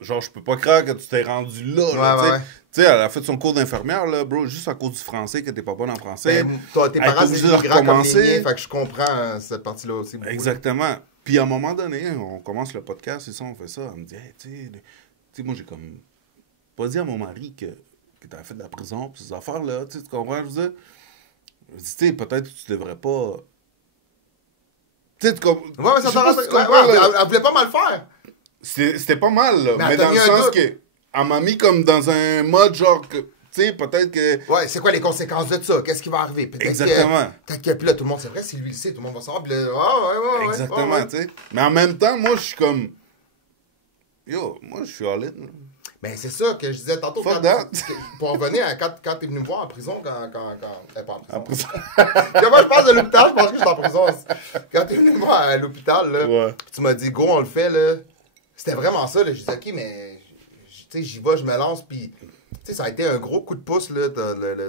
Genre, je peux pas croire que tu t'es rendu là. Tu sais, elle a fait son cours d'infirmière, là, bro, juste à cause du français, que t'es pas bonne en français. Tes parents, c'est immigrants comme les miens, fait que je comprends cette partie-là aussi. Beaucoup. Exactement. Puis à un moment donné, on commence le podcast, c'est ça, on fait ça. Elle me dit, hey, tu sais, moi, j'ai comme pas dit à mon mari que t'avais fait de la prison, pis ces affaires-là, tu comprends, je veux dire? Je dis, tu sais, peut-être que tu devrais pas... Tu sais, tu comprends? Ouais, ça elle voulait pas mal faire. C'était pas mal, là. Mais dans le sens que, elle m'a mis comme dans un mode genre que... Tu sais, peut-être que... Ouais, c'est quoi les conséquences de ça? Qu'est-ce qui va arriver? Exactement. Peut-être que, puis là, tout le monde, c'est vrai, si lui le sait, tout le monde va savoir. Puis là, exactement, tu sais. Mais en même temps, moi, je suis comme... Yo, moi, je suis all-in. Ben, c'est ça que je disais tantôt. Fuck that. Pour revenir à quand t'es venu me voir en prison, quand pas en prison. Moi, je parle de l'hôpital, je pense que je suis en prison. Quand t'es venu me voir à l'hôpital, là, puis tu m'as dit, go, on le fait, là. C'était vraiment ça, là. Je disais, OK, mais, tu sais, j'y vais, je me lance, puis... Tu sais, ça a été un gros coup de pouce, là,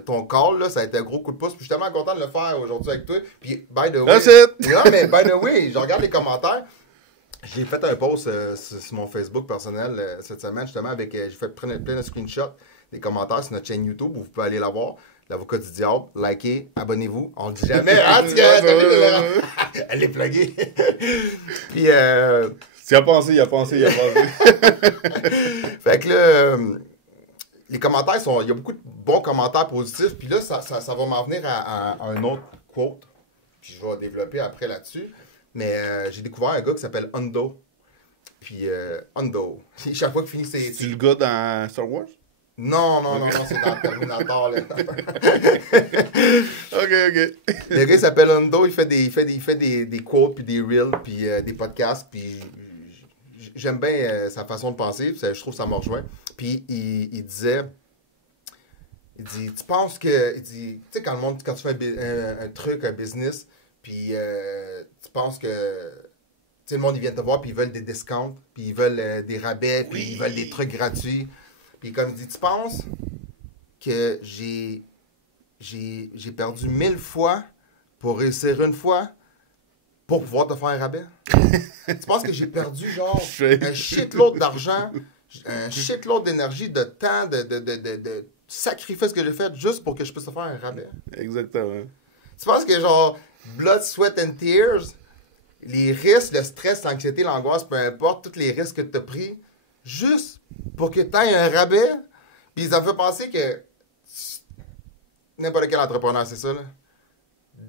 ton call, là, ça a été un gros coup de pouce. Puis je suis tellement content de le faire aujourd'hui avec toi. Puis, by the way... That's it! Non, mais by the way, je regarde les commentaires. J'ai fait un post sur mon Facebook personnel cette semaine, justement, avec... j'ai fait plein de screenshots des commentaires sur notre chaîne YouTube, où vous pouvez aller la voir. L'Avocat du Diable. Likez, abonnez-vous. On le dit jamais. Elle est pluguée. Puis... Il a pensé. Fait que là... les commentaires il y a beaucoup de bons commentaires positifs. Puis là, ça va m'en venir à un autre quote. Puis je vais développer après là-dessus. Mais j'ai découvert un gars qui s'appelle Hondo. Puis Hondo. Chaque fois qu'il finit ses... C'est le gars dans Star Wars? Non, c'est dans Terminator. Là. OK. Le gars il s'appelle Hondo. Il fait des quotes, puis des reels, puis des podcasts. Puis j'aime bien sa façon de penser. Je trouve que ça me rejoint. Puis il disait, tu penses que, tu sais, quand tu fais un truc, un business, puis tu penses que, tu sais, le monde, ils viennent te voir, puis ils veulent des discounts, puis ils veulent des rabais, puis ils veulent des trucs gratuits. Puis comme il dit, tu penses que j'ai j'ai perdu 1000 fois pour réussir une fois pour pouvoir te faire un rabais. Tu penses que j'ai perdu genre un shitload d'argent, un shitload d'énergie, de temps, de sacrifices que j'ai fait juste pour que je puisse te faire un rabais? Exactement. Tu penses que genre blood, sweat and tears, les risques, le stress, l'anxiété, l'angoisse, peu importe, tous les risques que tu as pris, juste pour que tu aies un rabais? Puis ça me fait penser que n'importe quel entrepreneur, c'est ça, là.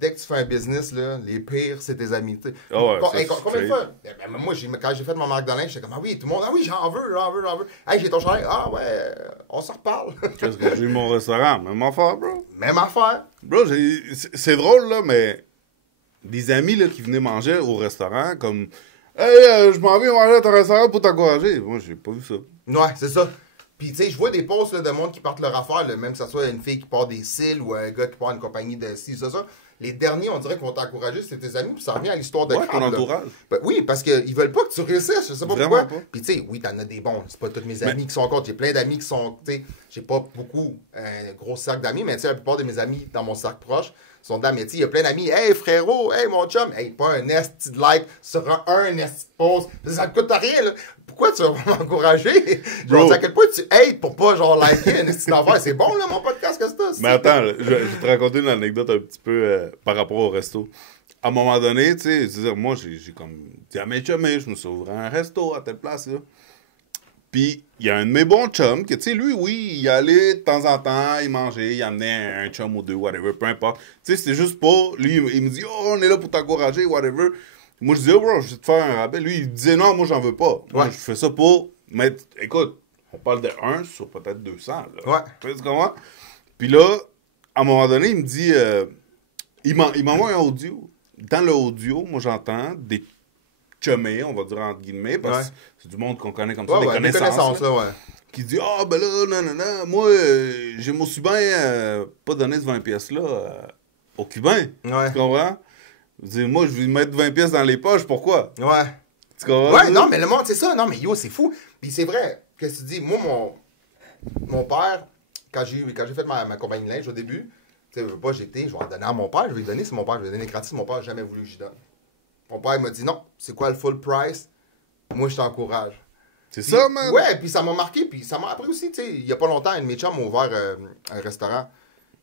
Dès que tu fais un business, là, les pires, c'est tes amis. Oh ouais, combien de fois? Moi, quand j'ai fait mon marque de linge, j'étais comme, ah oui, tout le monde, ah oui, j'en veux. Hey, j'ai ton chandail, ah ouais, on s'en reparle. Qu'est-ce que j'ai eu mon restaurant? Même affaire, bro. Même affaire. Bro, c'est drôle, là, mais des amis là, qui venaient manger au restaurant, comme, hey, je m'en vais manger à ton restaurant pour t'encourager. Moi, j'ai pas vu ça. Ouais, c'est ça. Puis, tu sais, je vois des posts là, de monde qui partent leur affaire, là, même que ce soit une fille qui part des cils ou un gars qui part une compagnie de ci, ça. Les derniers, on dirait qu'ils vont t'encourager, c'est tes amis, puis ça revient à l'histoire de Ouais, ton crabe, entourage. Ben, oui, parce qu'ils veulent pas que tu réussisses, je sais pas Vraiment pourquoi. pas. Puis tu sais, oui, t'en as des bons, c'est pas tous mes amis qui sont contre, j'ai plein d'amis qui sont, tu sais, j'ai pas beaucoup, un gros cercle d'amis, mais tu sais, la plupart de mes amis dans mon cercle proche sont dans mais tu sais, il y a plein d'amis, hey frérot, hey mon chum, hey, pas un esti de like sur un esti de pause, ça te coûte rien, là. Pourquoi tu vas m'encourager? Genre, à quel point tu aides pour pas, genre, liker un esti d'envers? C'est bon, là, mon podcast, que c'est ça? Mais attends, là, je vais te raconter une anecdote un petit peu par rapport au resto. À un moment donné, tu sais, c'est-à-dire, moi, j'ai comme dit à mes chums, je me suis ouvert un resto à telle place, là. Puis, il y a un de mes bons chums que, tu sais, lui, oui, il allait de temps en temps, il mangeait, il amenait un chum ou deux, whatever, peu importe. Tu sais, c'était juste pas, lui, il me dit, oh, on est là pour t'encourager, whatever. Moi, je disais, oh, bro, je vais te faire un rabais. Lui, il disait, non, moi, j'en veux pas. Moi, je fais ça pour mettre, écoute, on parle de 1 sur peut-être 200, là. Ouais. Tu sais comment? Puis là, à un moment donné, il me dit, il m'envoie un audio. Dans l'audio, moi, j'entends des chumés, on va dire entre guillemets, parce que c'est du monde qu'on connaît comme ça, des connaissances. Là, ouais. Qui dit, ah, ben là, non, moi, j'ai mon bien pas donné ce 20 pièces-là aux Cubains. Ouais. Tu comprends? Je dis, moi, je vais mettre 20 pièces dans les poches, pourquoi? Ouais. Tu comprends? Ouais, non, mais le monde, c'est ça. Non, mais yo, c'est fou. Puis c'est vrai, qu'est-ce que tu dis? Moi, mon père, quand j'ai fait ma compagnie de linge au début, tu sais, je vais en donner à mon père, je vais lui donner, c'est mon père, je vais lui donner gratis. Mon père n'a jamais voulu que j'y donne. Mon père, il m'a dit, non, c'est quoi le full price? Moi, je t'encourage. C'est ça, man? Ouais, puis ça m'a marqué, puis ça m'a appris aussi, tu sais, il y a pas longtemps, un de mes chums m'a ouvert un restaurant.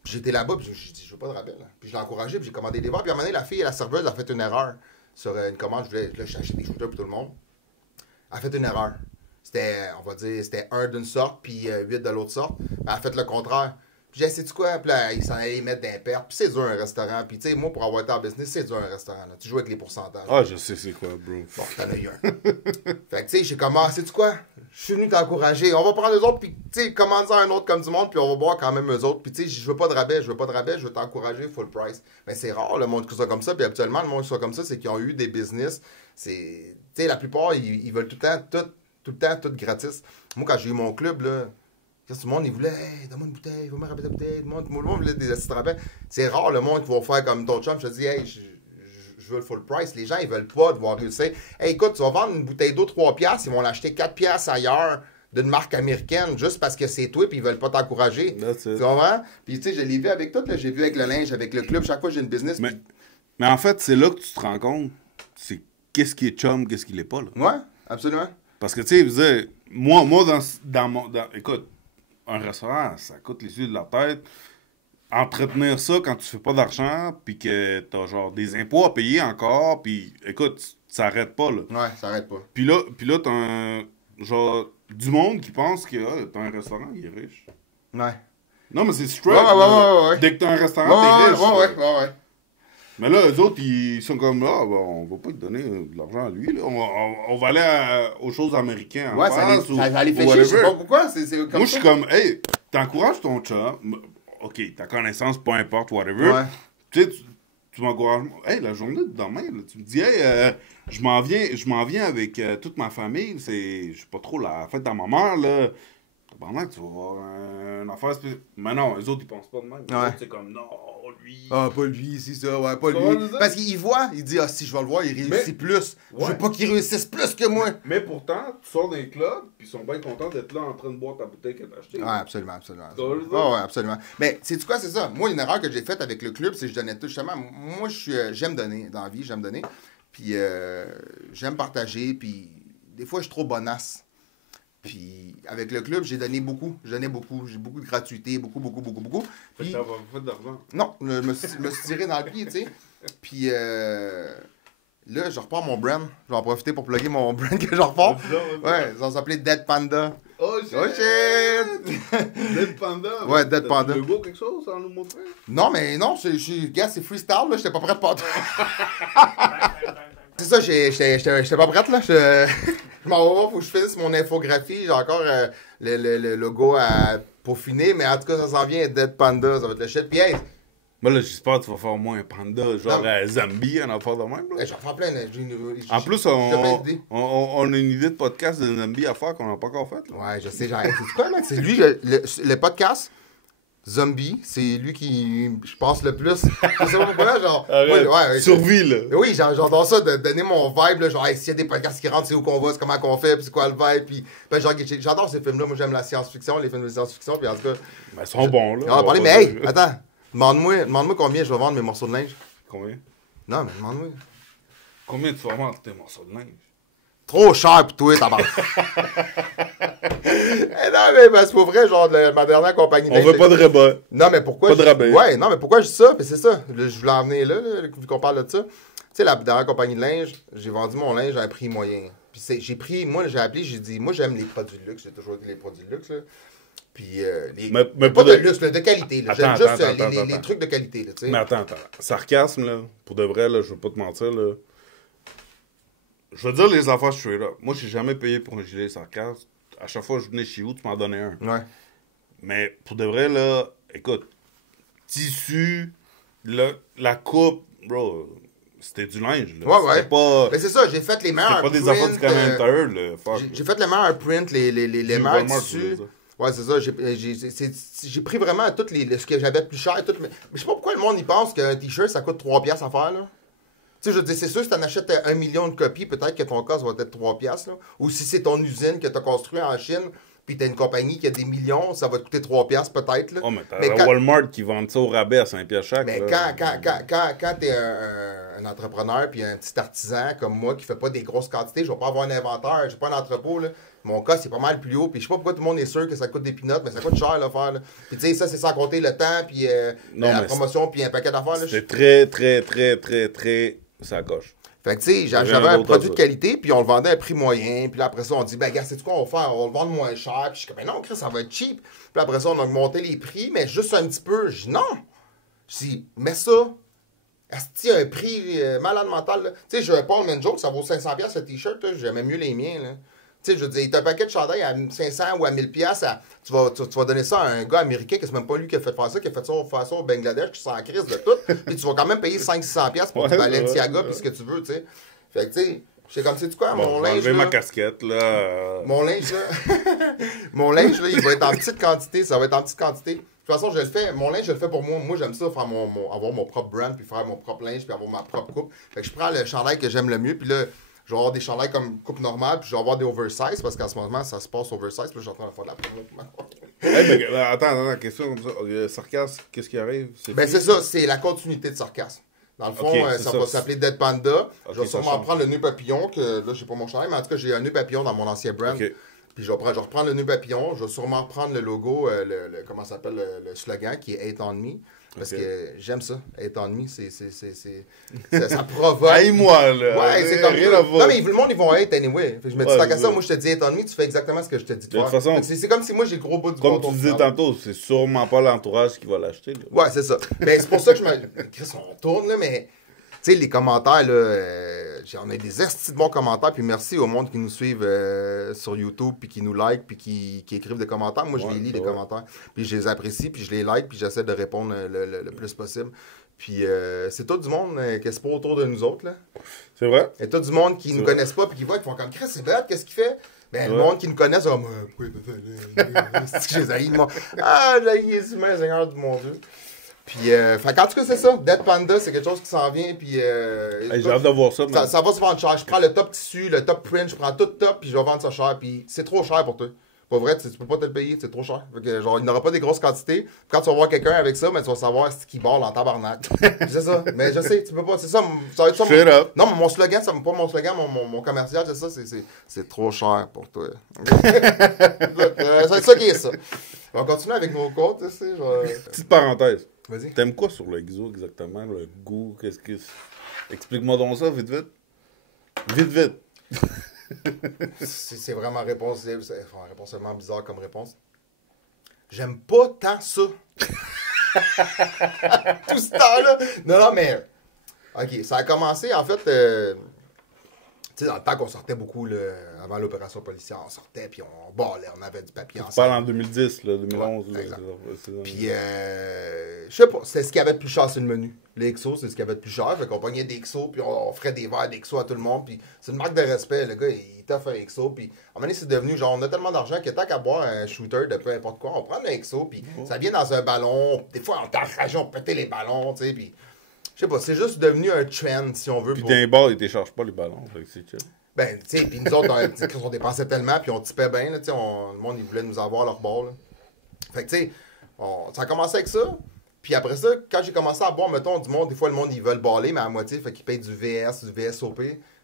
Puis j'étais là-bas, puis j'ai dit, je veux pas de rabais, là. Puis je l'ai encouragé, puis j'ai commandé des verres. Puis à un moment donné, la fille, la serveuse, a fait une erreur sur une commande. Là, j'ai acheté des shooters pour tout le monde. Elle a fait une erreur. C'était, on va dire, c'était 1 d'une sorte, puis 8 de l'autre sorte. Elle a fait le contraire. Puis j'ai dit, sais-tu quoi? Puis là, ils s'en allaient mettre des pertes. Puis c'est dur un restaurant. Puis tu sais, moi, pour avoir été en business, c'est dur un restaurant. Là. Tu joues avec les pourcentages. Ah, je sais c'est quoi, bro. Bon, t'en as eu un. Fait que tu sais, j'ai commencé, sais-tu quoi? Je suis venu t'encourager. On va prendre eux autres, puis tu sais, commande un autre comme du monde, puis on va boire quand même eux autres. Puis tu sais, je veux pas de rabais, je veux t'encourager full price. Mais c'est rare le monde qui soit comme ça. Puis habituellement, le monde qui soit comme ça, c'est qu'ils ont eu des business. C'est, tu sais, la plupart, ils veulent tout le temps, tout gratis. Moi, quand j'ai eu mon club, là, tout le monde, il voulait, hey, donne-moi une bouteille, va-moi rappeler ta bouteille. Tout le monde voulait des astuces rabais. C'est rare le monde qui va faire comme ton chum. Je te dis, hey, je veux le full price. Les gens, ils veulent pas devoir réussir. Hey, écoute, tu vas vendre une bouteille d'eau 3 piastres, ils vont l'acheter 4 piastres ailleurs d'une marque américaine juste parce que c'est toi puis ils veulent pas t'encourager. Tu comprends? Puis tu sais, je l'ai vu avec tout, là. J'ai vu avec le linge, avec le club. Chaque fois, j'ai une business. Mais en fait, c'est là que tu te rends compte, c'est qu'est-ce qui est chum, qu'est-ce qui l'est pas, là. Ouais, absolument. Parce que, tu sais, vous dire, moi écoute, un restaurant, ça coûte les yeux de la tête. Entretenir ça quand tu fais pas d'argent, puis que t'as genre des impôts à payer encore, puis écoute, ça arrête pas, là. Ouais, ça arrête pas. Puis là t'as genre du monde qui pense que t'as un restaurant, il est riche. Ouais. Non, mais c'est straight. Ouais. Dès que t'as un restaurant, t'es riche. Ouais. Mais là, eux autres, ils sont comme, ah, ben, on va pas te donner de l'argent à lui, là. On va aller aux choses américaines. Ouais, ça va les fait chier, je sais pas pourquoi. C'est comme moi, je suis comme, hey, t'encourages ton chum. OK, ta connaissance, peu importe, whatever. Ouais. Tu sais, tu m'encourages. Hey, la journée de demain, là, tu me dis, hey, je m'en viens avec toute ma famille. Je sais pas trop la fête à ma mère, là. Pendant que tu vas voir une affaire spéciale. Mais non, les autres, ils pensent pas de même. Les Ouais. autres, c'est comme, non, lui. Ah, pas lui, c'est ça, ouais, pas Tu vois, lui. c'est ça? Parce qu'il voit, il dit, ah, si je vais le voir, il réussit plus. Je veux pas qu'il réussisse plus que moi. Mais pourtant, tu sors d'un club, puis ils sont bien contents d'être là en train de boire ta bouteille que t'as achetée. Ouais, absolument, absolument. Tu vois, Ouais, ouais, absolument. Mais, sais-tu quoi, c'est ça? Moi, une erreur que j'ai faite avec le club, c'est que je donnais tout, justement. Moi, j'aime donner dans la vie, j'aime donner. Puis, j'aime partager, puis des fois, je suis trop bonasse. Puis, avec le club, j'ai donné beaucoup. Je donnais beaucoup. J'ai beaucoup de gratuité, beaucoup. Fait Puis, que t'as pas fait d'argent. non, je me suis tiré dans le pied, tu sais. Puis, là, je repars mon brand. Je vais en profiter pour plugger mon brand que je repars. Ouais, ça s'appelait Dead Panda. Oh shit! Oh shit! Dead Panda. Ouais, Dead Panda. Le logo, quelque chose, à nous montrer? Non, mais non, gars, c'est freestyle, là. J'étais pas prête pour C'est ça, j'étais pas prête, là. Je m'en vais voir, faut que je finisse mon infographie. J'ai encore le logo à peaufiner, mais en tout cas, ça s'en vient, Dead Panda. Ça va être le shit. Puis, hey, Mais là, j'espère que tu vas faire au moins un panda, genre Non. Zambie, un affaire de même. Là. j'en fais plein. En plus, on a une idée de podcast de Zambie à faire qu'on n'a pas encore fait. Là. Ouais, je sais, j'arrête. C'est quoi, man? C'est lui, le podcast Zombie, c'est lui qui, je pense, le plus. Je sais pas pourquoi, genre. Ouais, Survie, là. Oui, j'adore ça, de donner mon vibe, là, genre, hey, s'il y a des podcasts qui rentrent, c'est où qu'on va, c'est comment qu'on fait, puis c'est quoi le vibe, puis ben, genre, j'adore ces films-là, moi j'aime la science-fiction, les films de science-fiction, puis en tout cas... Ben, ils sont bons, là. On va parler, mais hey, attends, demande-moi combien je vais vendre mes morceaux de linge. Combien? Non, mais demande-moi. Combien tu vas vendre tes morceaux de linge? Trop cher pour toi, tabac. Non, mais c'est pour vrai, genre, ma dernière compagnie de On linge... veut pas de rabat. Non, mais pourquoi... Pas de rabais. Ouais, non, mais pourquoi je dis ça? Puis c'est ça, je voulais en venir là, vu qu'on parle de ça. Tu sais, la dernière compagnie de linge, j'ai vendu mon linge à un prix moyen. Puis j'ai pris, moi, j'ai appelé, j'ai dit, moi, j'aime les produits de luxe, j'ai toujours dit les produits de luxe, là. Puis, mais pas de luxe, là, de qualité, là. J'aime Attends, juste attends. les trucs de qualité, là, tu sais. Mais attends. Sarcasme, là, pour de vrai, là, je veux pas te mentir, là. Je veux dire les affaires straight up. Moi, j'ai jamais payé pour un gilet sarcasme. À chaque fois que je venais chez vous, tu m'en donnais un. Ouais. Mais pour de vrai, là, écoute, tissu, la coupe, bro, c'était du linge, là. Ouais. C'était pas... Mais c'est ça, j'ai fait les meilleurs C'était pas des prints, affaires du commentaire, là. Fuck. j'ai fait les meilleurs prints, les meilleurs Walmart, tissus. ça. Ouais, c'est ça. J'ai pris vraiment tout ce que j'avais de plus cher. Mais je sais pas pourquoi le monde y pense qu'un t-shirt, ça coûte 3$ à faire, là. Tu sais, je veux dire, c'est sûr, si t'en achètes 1 million de copies, peut-être que ton cost va être 3$, là. Ou si c'est ton usine que t'as construit en Chine, puis t'as une compagnie qui a des millions, ça va te coûter 3$, peut-être, là. Oh, mais t'as Mais quand- Walmart qui vend ça au rabais à 5$ chaque. Mais là. quand t'es un entrepreneur puis un petit artisan comme moi qui fait pas des grosses quantités, je vais pas avoir un inventaire, j'ai pas un entrepôt, là. Mon cas, c'est pas mal plus haut. Puis je sais pas pourquoi tout le monde est sûr que ça coûte des peanuts, mais ça coûte cher à faire. Là. Puis tu sais, ça, c'est sans compter le temps, puis la promotion, puis un paquet d'affaires. C'était très ça coche. Fait que tu sais, j'avais un produit de qualité, puis on le vendait à un prix moyen. Puis là, après ça, on dit, ben, gars, c'est quoi on va faire? On va le vendre moins cher. Puis je suis comme, ben non, Chris, ça va être cheap. Puis après ça, on a augmenté les prix, mais juste un petit peu. Je dis, non. Je dis, mais ça. Est-ce un prix malade mental, là? Tu sais, je vais pas le joke, ça vaut 500$ ce t-shirt, là. J'aimais mieux les miens, là. Tu sais, je veux dire, t'as un paquet de chandail à 500 ou à 1000$, tu vas donner ça à un gars américain que c'est même pas lui qui a fait faire ça, qui a fait ça au Bangladesh, qui s'en crise de tout, puis tu vas quand même payer 500-600$ pour du Balenciaga, puis ce que tu veux, tu sais. Fait que, tu sais, c'est comme, tu sais quoi, mon linge, là... ma casquette, là... Mon linge, là... mon linge, là, il va être en petite quantité, ça va être en petite quantité. De toute façon, je le fais, mon linge, je le fais pour moi. Moi, j'aime ça, faire avoir mon propre brand, puis faire mon propre linge, puis avoir ma propre coupe. Fait que je prends le chandail que j'aime le mieux, puis là... Je vais avoir des chandails comme coupe normale, puis je vais avoir des oversize, parce qu'en ce moment, ça se passe oversize, puis là, je suis en train de faire de la promo. Hey, mais, attends, question comme ça. Sarcasme, qu'est-ce qui arrive? C'est ça, c'est la continuité de Sarcasme. Dans le fond, ça va s'appeler Dead Panda. Je vais sûrement prendre le nœud papillon, que là, j'ai pas mon chandail, mais en tout cas, j'ai un nœud papillon dans mon ancien brand. Puis je vais reprendre le nœud papillon, je vais sûrement reprendre le logo, comment ça s'appelle, le slogan, qui est Hate on Me. Parce que j'aime ça. Hate on Me, ça provoque. Aïe-moi, là. Ouais, c'est comme rien à voir. Non, mais le monde, ils vont hate anyway. Fait que je me dis, tant qu'à ça, moi, je te dis Hate on Me, tu fais exactement ce que je te dis de toute faire. façon, c'est comme si moi, j'ai gros bout du comme tu disais tantôt, c'est sûrement pas l'entourage qui va l'acheter. Ouais, c'est ça. Mais c'est pour ça que je me... Chris, on tourne, là, mais... Tu sais, les commentaires, là, on a des estis de bons commentaires, puis merci au monde qui nous suivent sur YouTube, puis qui nous like, puis qui écrivent des commentaires. Moi, je les lis, les commentaires, puis je les apprécie, puis je les like, puis j'essaie de répondre le plus possible. Puis c'est tout du monde qui c'est pas autour de nous autres, là. C'est vrai? Et tout du monde qui nous connaissent pas, puis qui voient, qui font comme, Chris, c'est bête, qu'est-ce qu'il fait? Ben, le monde qui nous connaît, c'est comme, pourquoi il fait ça? C'est que j'ai haï, moi. Ah, j'ai haï les humains, Seigneur du mon Dieu. Puis, fait en tout cas, c'est ça. Dead Panda, c'est quelque chose qui s'en vient. Puis, J'ai hâte de voir ça. Ça va se vendre cher. Je prends le top tissu, le top print, je prends tout top, puis je vais vendre ça cher. Puis, c'est trop cher pour toi. Pas vrai, tu peux pas te le payer, c'est trop cher. Fait que, genre, il n'aura pas des grosses quantités. Quand tu vas voir quelqu'un avec ça, mais tu vas savoir ce qu'il barre en tabarnak. C'est ça. Mais je sais, tu peux pas. C'est ça. Ça va être ça. Non, mais mon slogan, ça pas mon slogan, mon commercial, c'est ça. C'est trop cher pour toi. C'est ça qui est ça. On va continuer avec nos quotes, tu sais. Genre... Petite parenthèse. Vas-y. T'aimes quoi sur le XO exactement? Le goût, qu'est-ce que... Explique-moi donc ça, vite, vite. Vite, vite. C'est vraiment réponse tellement bizarre comme réponse. J'aime pas tant ça. Tout ce temps-là. Non, mais... OK, ça a commencé, en fait... Tu sais, dans le temps qu'on sortait beaucoup, là, avant l'opération policière, on sortait, puis on ballait, on avait du papier ensemble. Tu parles en 2010, là, 2011. Ouais, là, exact. c'est Puis, je sais pas, c'est ce qu'il y avait de plus cher sur le menu. Les XO, c'est ce qu'il y avait de plus cher. Fait qu'on pognait des XO, puis on ferait des verres d'XO à tout le monde. Puis c'est une marque de respect. Le gars, il t'offre un XO. Puis à un moment donné, c'est devenu genre, on a tellement d'argent que tant qu'à boire un shooter de peu importe quoi, on prend un XO, puis ça vient dans un ballon. Des fois, on t'enrageait, on pétait les ballons, tu sais. Puis, je sais pas, c'est juste devenu un trend, si on veut. Puis dans les bars, ils ne téléchargent pas les ballons. Fait que c'est chill. Ben, tu sais, puis nous autres, on dépensait tellement, puis on tipait bien, tu sais, le monde, il voulait nous avoir leur bord, là. Fait que, tu sais, ça a commencé avec ça. Puis après ça, quand j'ai commencé à boire, mettons, du monde, des fois, le monde, ils veulent baller, mais à moitié, fait qu'ils payent du VS, du VSOP.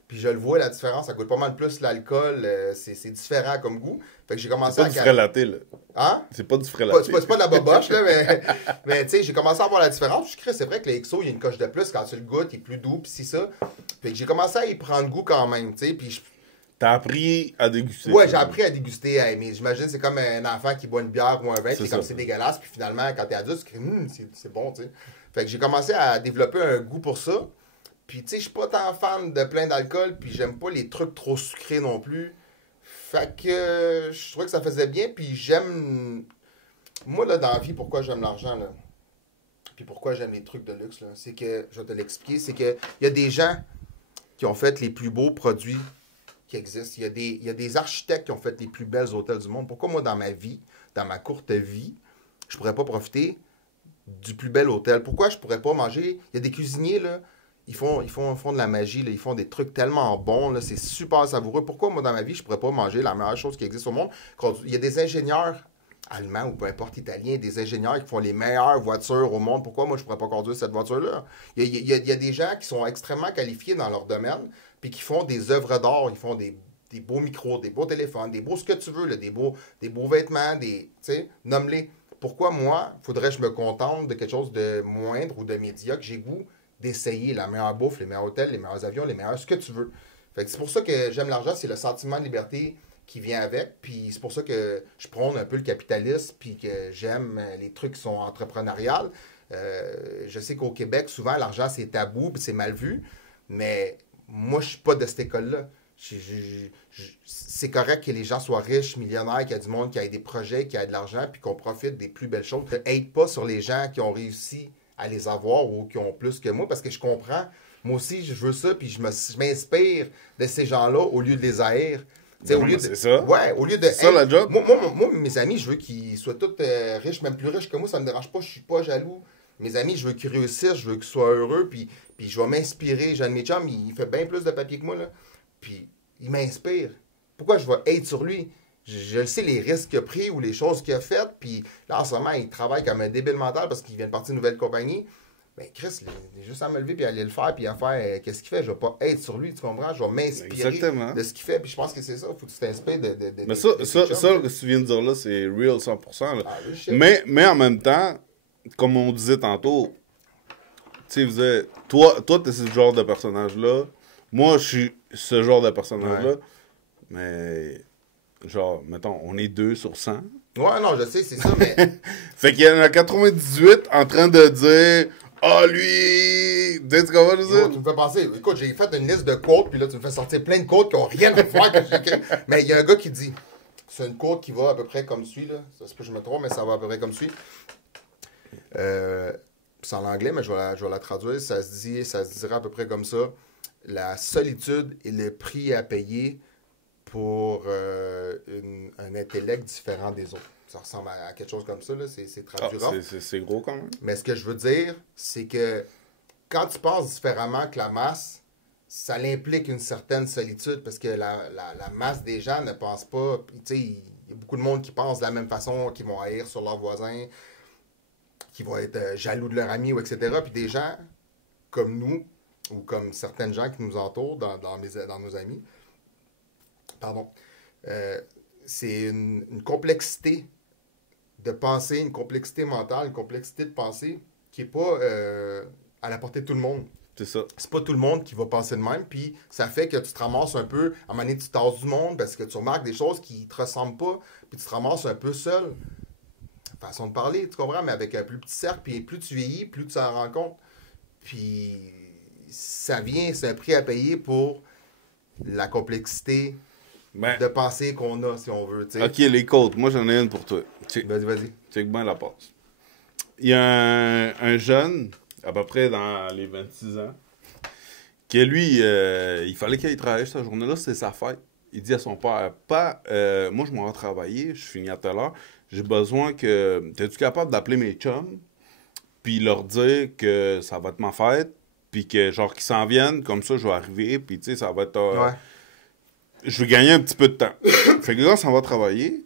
Puis je le vois, la différence, ça coûte pas mal plus l'alcool. C'est différent comme goût. Fait que j'ai commencé C'est pas du frais latte, là. Hein? C'est pas du frais latte. C'est pas de la boboche, là, mais tu sais, j'ai commencé à voir la différence. Je crée, c'est vrai que les XO, il y a une coche de plus. Quand tu le goûtes, il est plus doux, puis c'est ça. Fait que j'ai commencé à y prendre goût quand même, tu sais. Puis t'as appris à déguster. Ouais, j'ai appris à déguster. Mais j'imagine c'est comme un enfant qui boit une bière ou un vin, puis comme c'est dégueulasse, puis finalement, quand t'es adulte, tu cries, c'est bon, tu sais. Fait que j'ai commencé à développer un goût pour ça. Puis, tu sais, je suis pas tant fan de plein d'alcool, puis j'aime pas les trucs trop sucrés non plus. Fait que je trouvais que ça faisait bien, puis j'aime... Moi, là, dans la vie, pourquoi j'aime l'argent, là, puis pourquoi j'aime les trucs de luxe, là, c'est que, je vais te l'expliquer, c'est que il y a des gens qui ont fait les plus beaux produits qui existent. Il y a des architectes qui ont fait les plus belles hôtels du monde. Pourquoi moi, dans ma vie, dans ma courte vie, je pourrais pas profiter du plus bel hôtel? Pourquoi je pourrais pas manger? Il y a des cuisiniers, là, ils font de la magie, là, ils font des trucs tellement bons, là, c'est super savoureux. Pourquoi moi, dans ma vie, je pourrais pas manger la meilleure chose qui existe au monde? Il y a des ingénieurs allemands ou peu importe italiens, des ingénieurs qui font les meilleures voitures au monde. Pourquoi moi, je pourrais pas conduire cette voiture-là? Il y a des gens qui sont extrêmement qualifiés dans leur domaine, puis qui font des œuvres d'art, ils font des beaux micros, des beaux téléphones, des beaux ce que tu veux, là, des beaux vêtements, tu sais, nomme-les. Pourquoi moi, faudrait que je me contente de quelque chose de moindre ou de médiocre? J'ai goût d'essayer la meilleure bouffe, les meilleurs hôtels, les meilleurs avions, les meilleurs ce que tu veux. Fait que c'est pour ça que j'aime l'argent, c'est le sentiment de liberté qui vient avec, puis c'est pour ça que je prône un peu le capitalisme, puis que j'aime les trucs qui sont entrepreneuriales. Je sais qu'au Québec, souvent, l'argent, c'est tabou, puis c'est mal vu, mais moi, je suis pas de cette école-là. C'est correct que les gens soient riches, millionnaires, qu'il y a du monde qui a des projets, qui a de l'argent, puis qu'on profite des plus belles choses. Je n'aide pas sur les gens qui ont réussi à les avoir ou qui ont plus que moi, parce que je comprends. Moi aussi, je veux ça, puis je m'inspire de ces gens-là au lieu de les haïr. C'est ça. Ouais, au lieu de... C'est ça, la job. Moi, mes amis, je veux qu'ils soient tous riches, même plus riches que moi, ça me dérange pas, je suis pas jaloux. Mes amis, je veux qu'ils réussissent, je veux qu'ils soient heureux, puis je vais m'inspirer. J'ai un de mes chums, il fait bien plus de papier que moi, là. Puis il m'inspire. Pourquoi je vais être sur lui? Je le sais, les risques qu'il a pris ou les choses qu'il a faites, puis là, en ce moment, il travaille comme un débile mental parce qu'il vient de partir d'une nouvelle compagnie. Ben, Chris, il est juste à me lever, puis aller le faire, puis à faire qu'est-ce qu'il fait. Je vais pas être sur lui, tu comprends? Je vais m'inspirer de ce qu'il fait, puis je pense que c'est ça. Il faut que tu t'inspires de mais ça, ce que tu viens de dire là, c'est real 100%. Là. Mais en même temps, comme on disait tantôt, tu sais, toi, t'es ce genre de personnage-là. Moi, je suis ce genre de personnage-là. Ouais. Mais, genre, mettons, on est 2 sur 100. Ouais, non, je sais, c'est ça, mais... Fait qu'il y en a 98 en train de dire... Ah, lui! Tu comprends ça? Tu me fais penser. Écoute, j'ai fait une liste de quotes, puis là, tu me fais sortir plein de quotes qui n'ont rien à voir que j'écris. Mais il y a un gars qui dit... C'est une quote qui va à peu près comme suit, là. Ça se peut que je me trompe, mais ça va à peu près comme suit. C'est en anglais, mais je vais la traduire. Ça se dirait à peu près comme ça. La solitude est le prix à payer pour un intellect différent des autres. Ça ressemble à quelque chose comme ça, là. C'est traduit rough. C'est gros quand même. Mais ce que je veux dire, c'est que quand tu penses différemment que la masse, ça implique une certaine solitude parce que la masse des gens ne pense pas. Tu sais, il y a beaucoup de monde qui pense de la même façon, qui vont haïr sur leurs voisins, qui vont être jaloux de leurs amis, ou etc. Puis des gens comme nous, ou comme certaines gens qui nous entourent dans nos amis, pardon, c'est une complexité de pensée, une complexité mentale, une complexité de pensée qui n'est pas à la portée de tout le monde. C'est ça. C'est pas tout le monde qui va penser de même, puis ça fait que tu te ramasses un peu, à un moment donné, tu tasses du monde parce que tu remarques des choses qui te ressemblent pas, puis tu te ramasses un peu seul. Façon de parler, tu comprends, mais avec un plus petit cercle, puis plus tu vieillis, plus tu t'en rends compte. Puis ça vient, c'est un prix à payer pour la complexité de pensée qu'on a, si on veut. T'sais. Ok, les côtes, moi j'en ai une pour toi. Vas-y. Check bien la passe. Il y a un jeune, à peu près dans les 26 ans, que lui, il fallait qu'il travaille cette journée-là, c'était sa fête. Il dit à son père, moi je m'en vais travailler, je finis à telle heure, j'ai besoin que... T'es-tu capable d'appeler mes chums, puis leur dire que ça va être ma fête, puis que genre qu'ils s'en viennent, comme ça je vais arriver, puis tu sais, ça va être... Ouais. Je vais gagner un petit peu de temps. Fait que là, ça va travailler.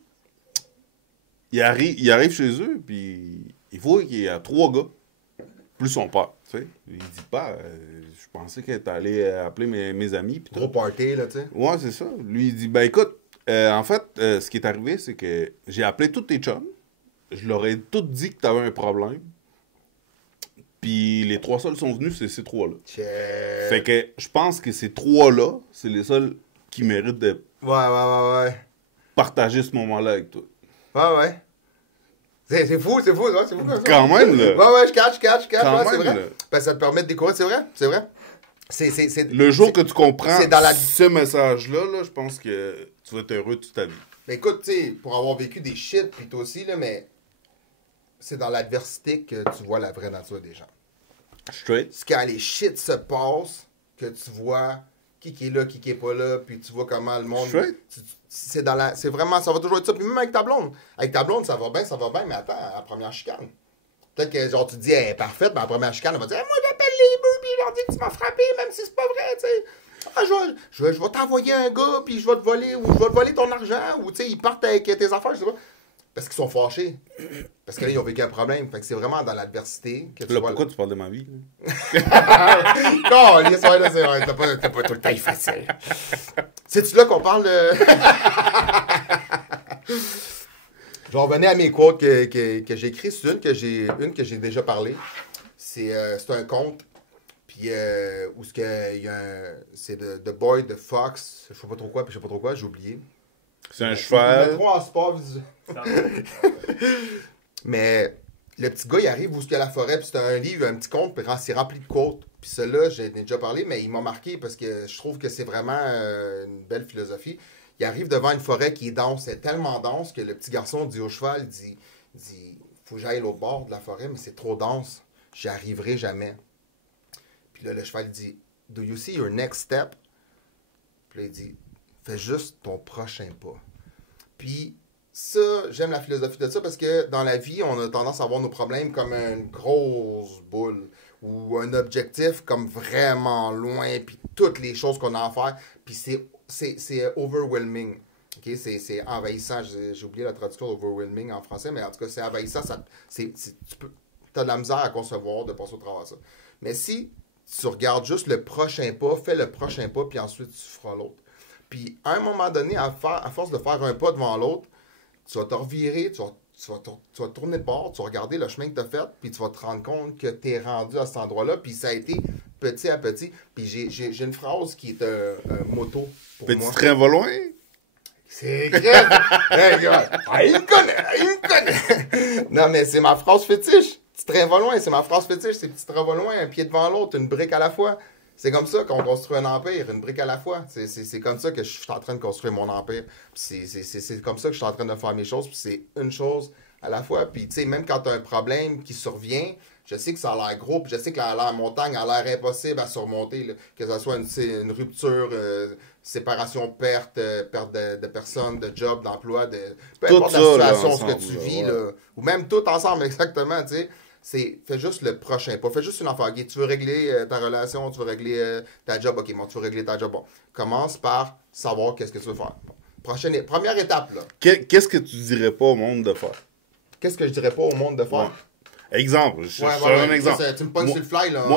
Il arrive chez eux, puis il voit qu'il y a 3 gars, plus son père, tu sais. Il dit pas, je pensais qu'elle était allé appeler mes amis. Pis gros party, là, tu sais. Ouais, c'est ça. Lui, il dit, ben écoute, en fait, ce qui est arrivé, c'est que j'ai appelé tous tes chums. Je leur ai tout dit que t'avais un problème. Puis les 3 seuls sont venus, c'est ces 3-là. Fait que je pense que ces 3-là, c'est les seuls qui méritent de Ouais. partager ce moment-là avec toi. Ouais. C'est fou, ça. C'est fou. Quand même, là. Ouais, je catch. Quand c'est même, vrai. là. Ben, ça te permet de découvrir, c'est vrai. Le jour que tu comprends c'est dans la... ce message-là, là, je pense que tu vas être heureux toute ta vie. Ben, écoute, tu sais, pour avoir vécu des shit, puis toi aussi, là, mais c'est dans l'adversité que tu vois la vraie nature des gens. Straight. C'est quand les shit se passent que tu vois qui est là, qui est pas là, puis tu vois comment le monde... C'est vraiment... Ça va toujours être ça. Puis même avec ta blonde. Avec ta blonde, ça va bien, mais attends, à la première chicane. Peut-être que, genre, tu te dis, elle est parfaite, mais à la première chicane, elle va dire, moi, j'appelle les bœufs, puis je leur dis que tu m'as frappé, même si c'est pas vrai, tu sais. Ah, je vais t'envoyer un gars, puis je vais te voler, ou je vais te voler ton argent, ou, tu sais, ils partent avec tes affaires, je sais pas. Parce qu'ils sont fâchés. Parce que là, ils ont vécu un problème. Fait que c'est vraiment dans l'adversité que tu là, vois... pourquoi tu parles de ma vie, là? Non, l'histoire, là, c'est vrai. T'as pas tout le temps facile. C'est-tu là qu'on parle de... Je vais revenir à mes quotes que j'ai écrites. C'est une que j'ai déjà parlé. C'est un conte. Puis, où c'est The Boy, The Fox. Je sais pas trop quoi, j'ai oublié. C'est un cheval. Trop en sport. Mais le petit gars, il arrive où il y a la forêt, puis c'est un livre, un petit conte, puis c'est rempli de quotes. Puis celui-là, j'en ai déjà parlé, mais il m'a marqué parce que je trouve que c'est vraiment une belle philosophie. Il arrive devant une forêt qui est dense, c'est tellement dense que le petit garçon dit au cheval, il dit faut que j'aille à l'autre bord de la forêt, mais c'est trop dense, j'y arriverai jamais. Puis là, le cheval dit, do you see your next step? Puis là, il dit, fais juste ton prochain pas. Puis ça, j'aime la philosophie de ça parce que dans la vie, on a tendance à voir nos problèmes comme une grosse boule ou un objectif comme vraiment loin, puis toutes les choses qu'on a à faire, puis c'est overwhelming. Okay? C'est envahissant. J'ai oublié la traduction d'overwhelming en français, mais en tout cas, c'est envahissant. Tu as de la misère à concevoir de passer au travers de ça. Mais si tu regardes juste le prochain pas, fais le prochain pas, puis ensuite tu feras l'autre. Puis à un moment donné, à force de faire un pas devant l'autre, tu vas te revirer, tu vas tourner de bord, tu vas regarder le chemin que tu as fait, puis tu vas te rendre compte que tu es rendu à cet endroit-là, puis ça a été petit à petit. Puis j'ai une phrase qui est un motto pour moi. Petit train va loin? C'est clair! Hey, gars, il me connaît! Non, mais c'est ma phrase fétiche. Petit train va loin, c'est ma phrase fétiche. C'est petit train va loin, un pied devant l'autre, une brique à la fois. C'est comme ça qu'on construit un empire, une brique à la fois. C'est comme ça que je suis en train de construire mon empire. C'est comme ça que je suis en train de faire mes choses. Puis c'est une chose à la fois. Puis tu sais, même quand tu as un problème qui survient, Je sais que ça a l'air gros, puis je sais que la montagne a l'air impossible à surmonter, là. Que ce soit une rupture, séparation, perte de personnes, de job, d'emploi, peu Tout importe ça, la là, situation, ce ensemble, que tu là, vis, ouais. là, ou même tout ensemble, exactement, tu sais. Fais juste le prochain pas. Fais juste une affaire. Ok, tu veux régler ta relation, tu veux régler ta job. Ok, bon, tu veux régler ta job. Bon, commence par savoir qu'est-ce que tu veux faire. Bon. Première étape, là. Qu'est-ce que tu dirais pas au monde de faire? Qu'est-ce que je dirais pas au monde de faire? Ouais. Exemple, je te Ouais, donne un ouais, exemple. tu me pognes Moi- sur le fly, là.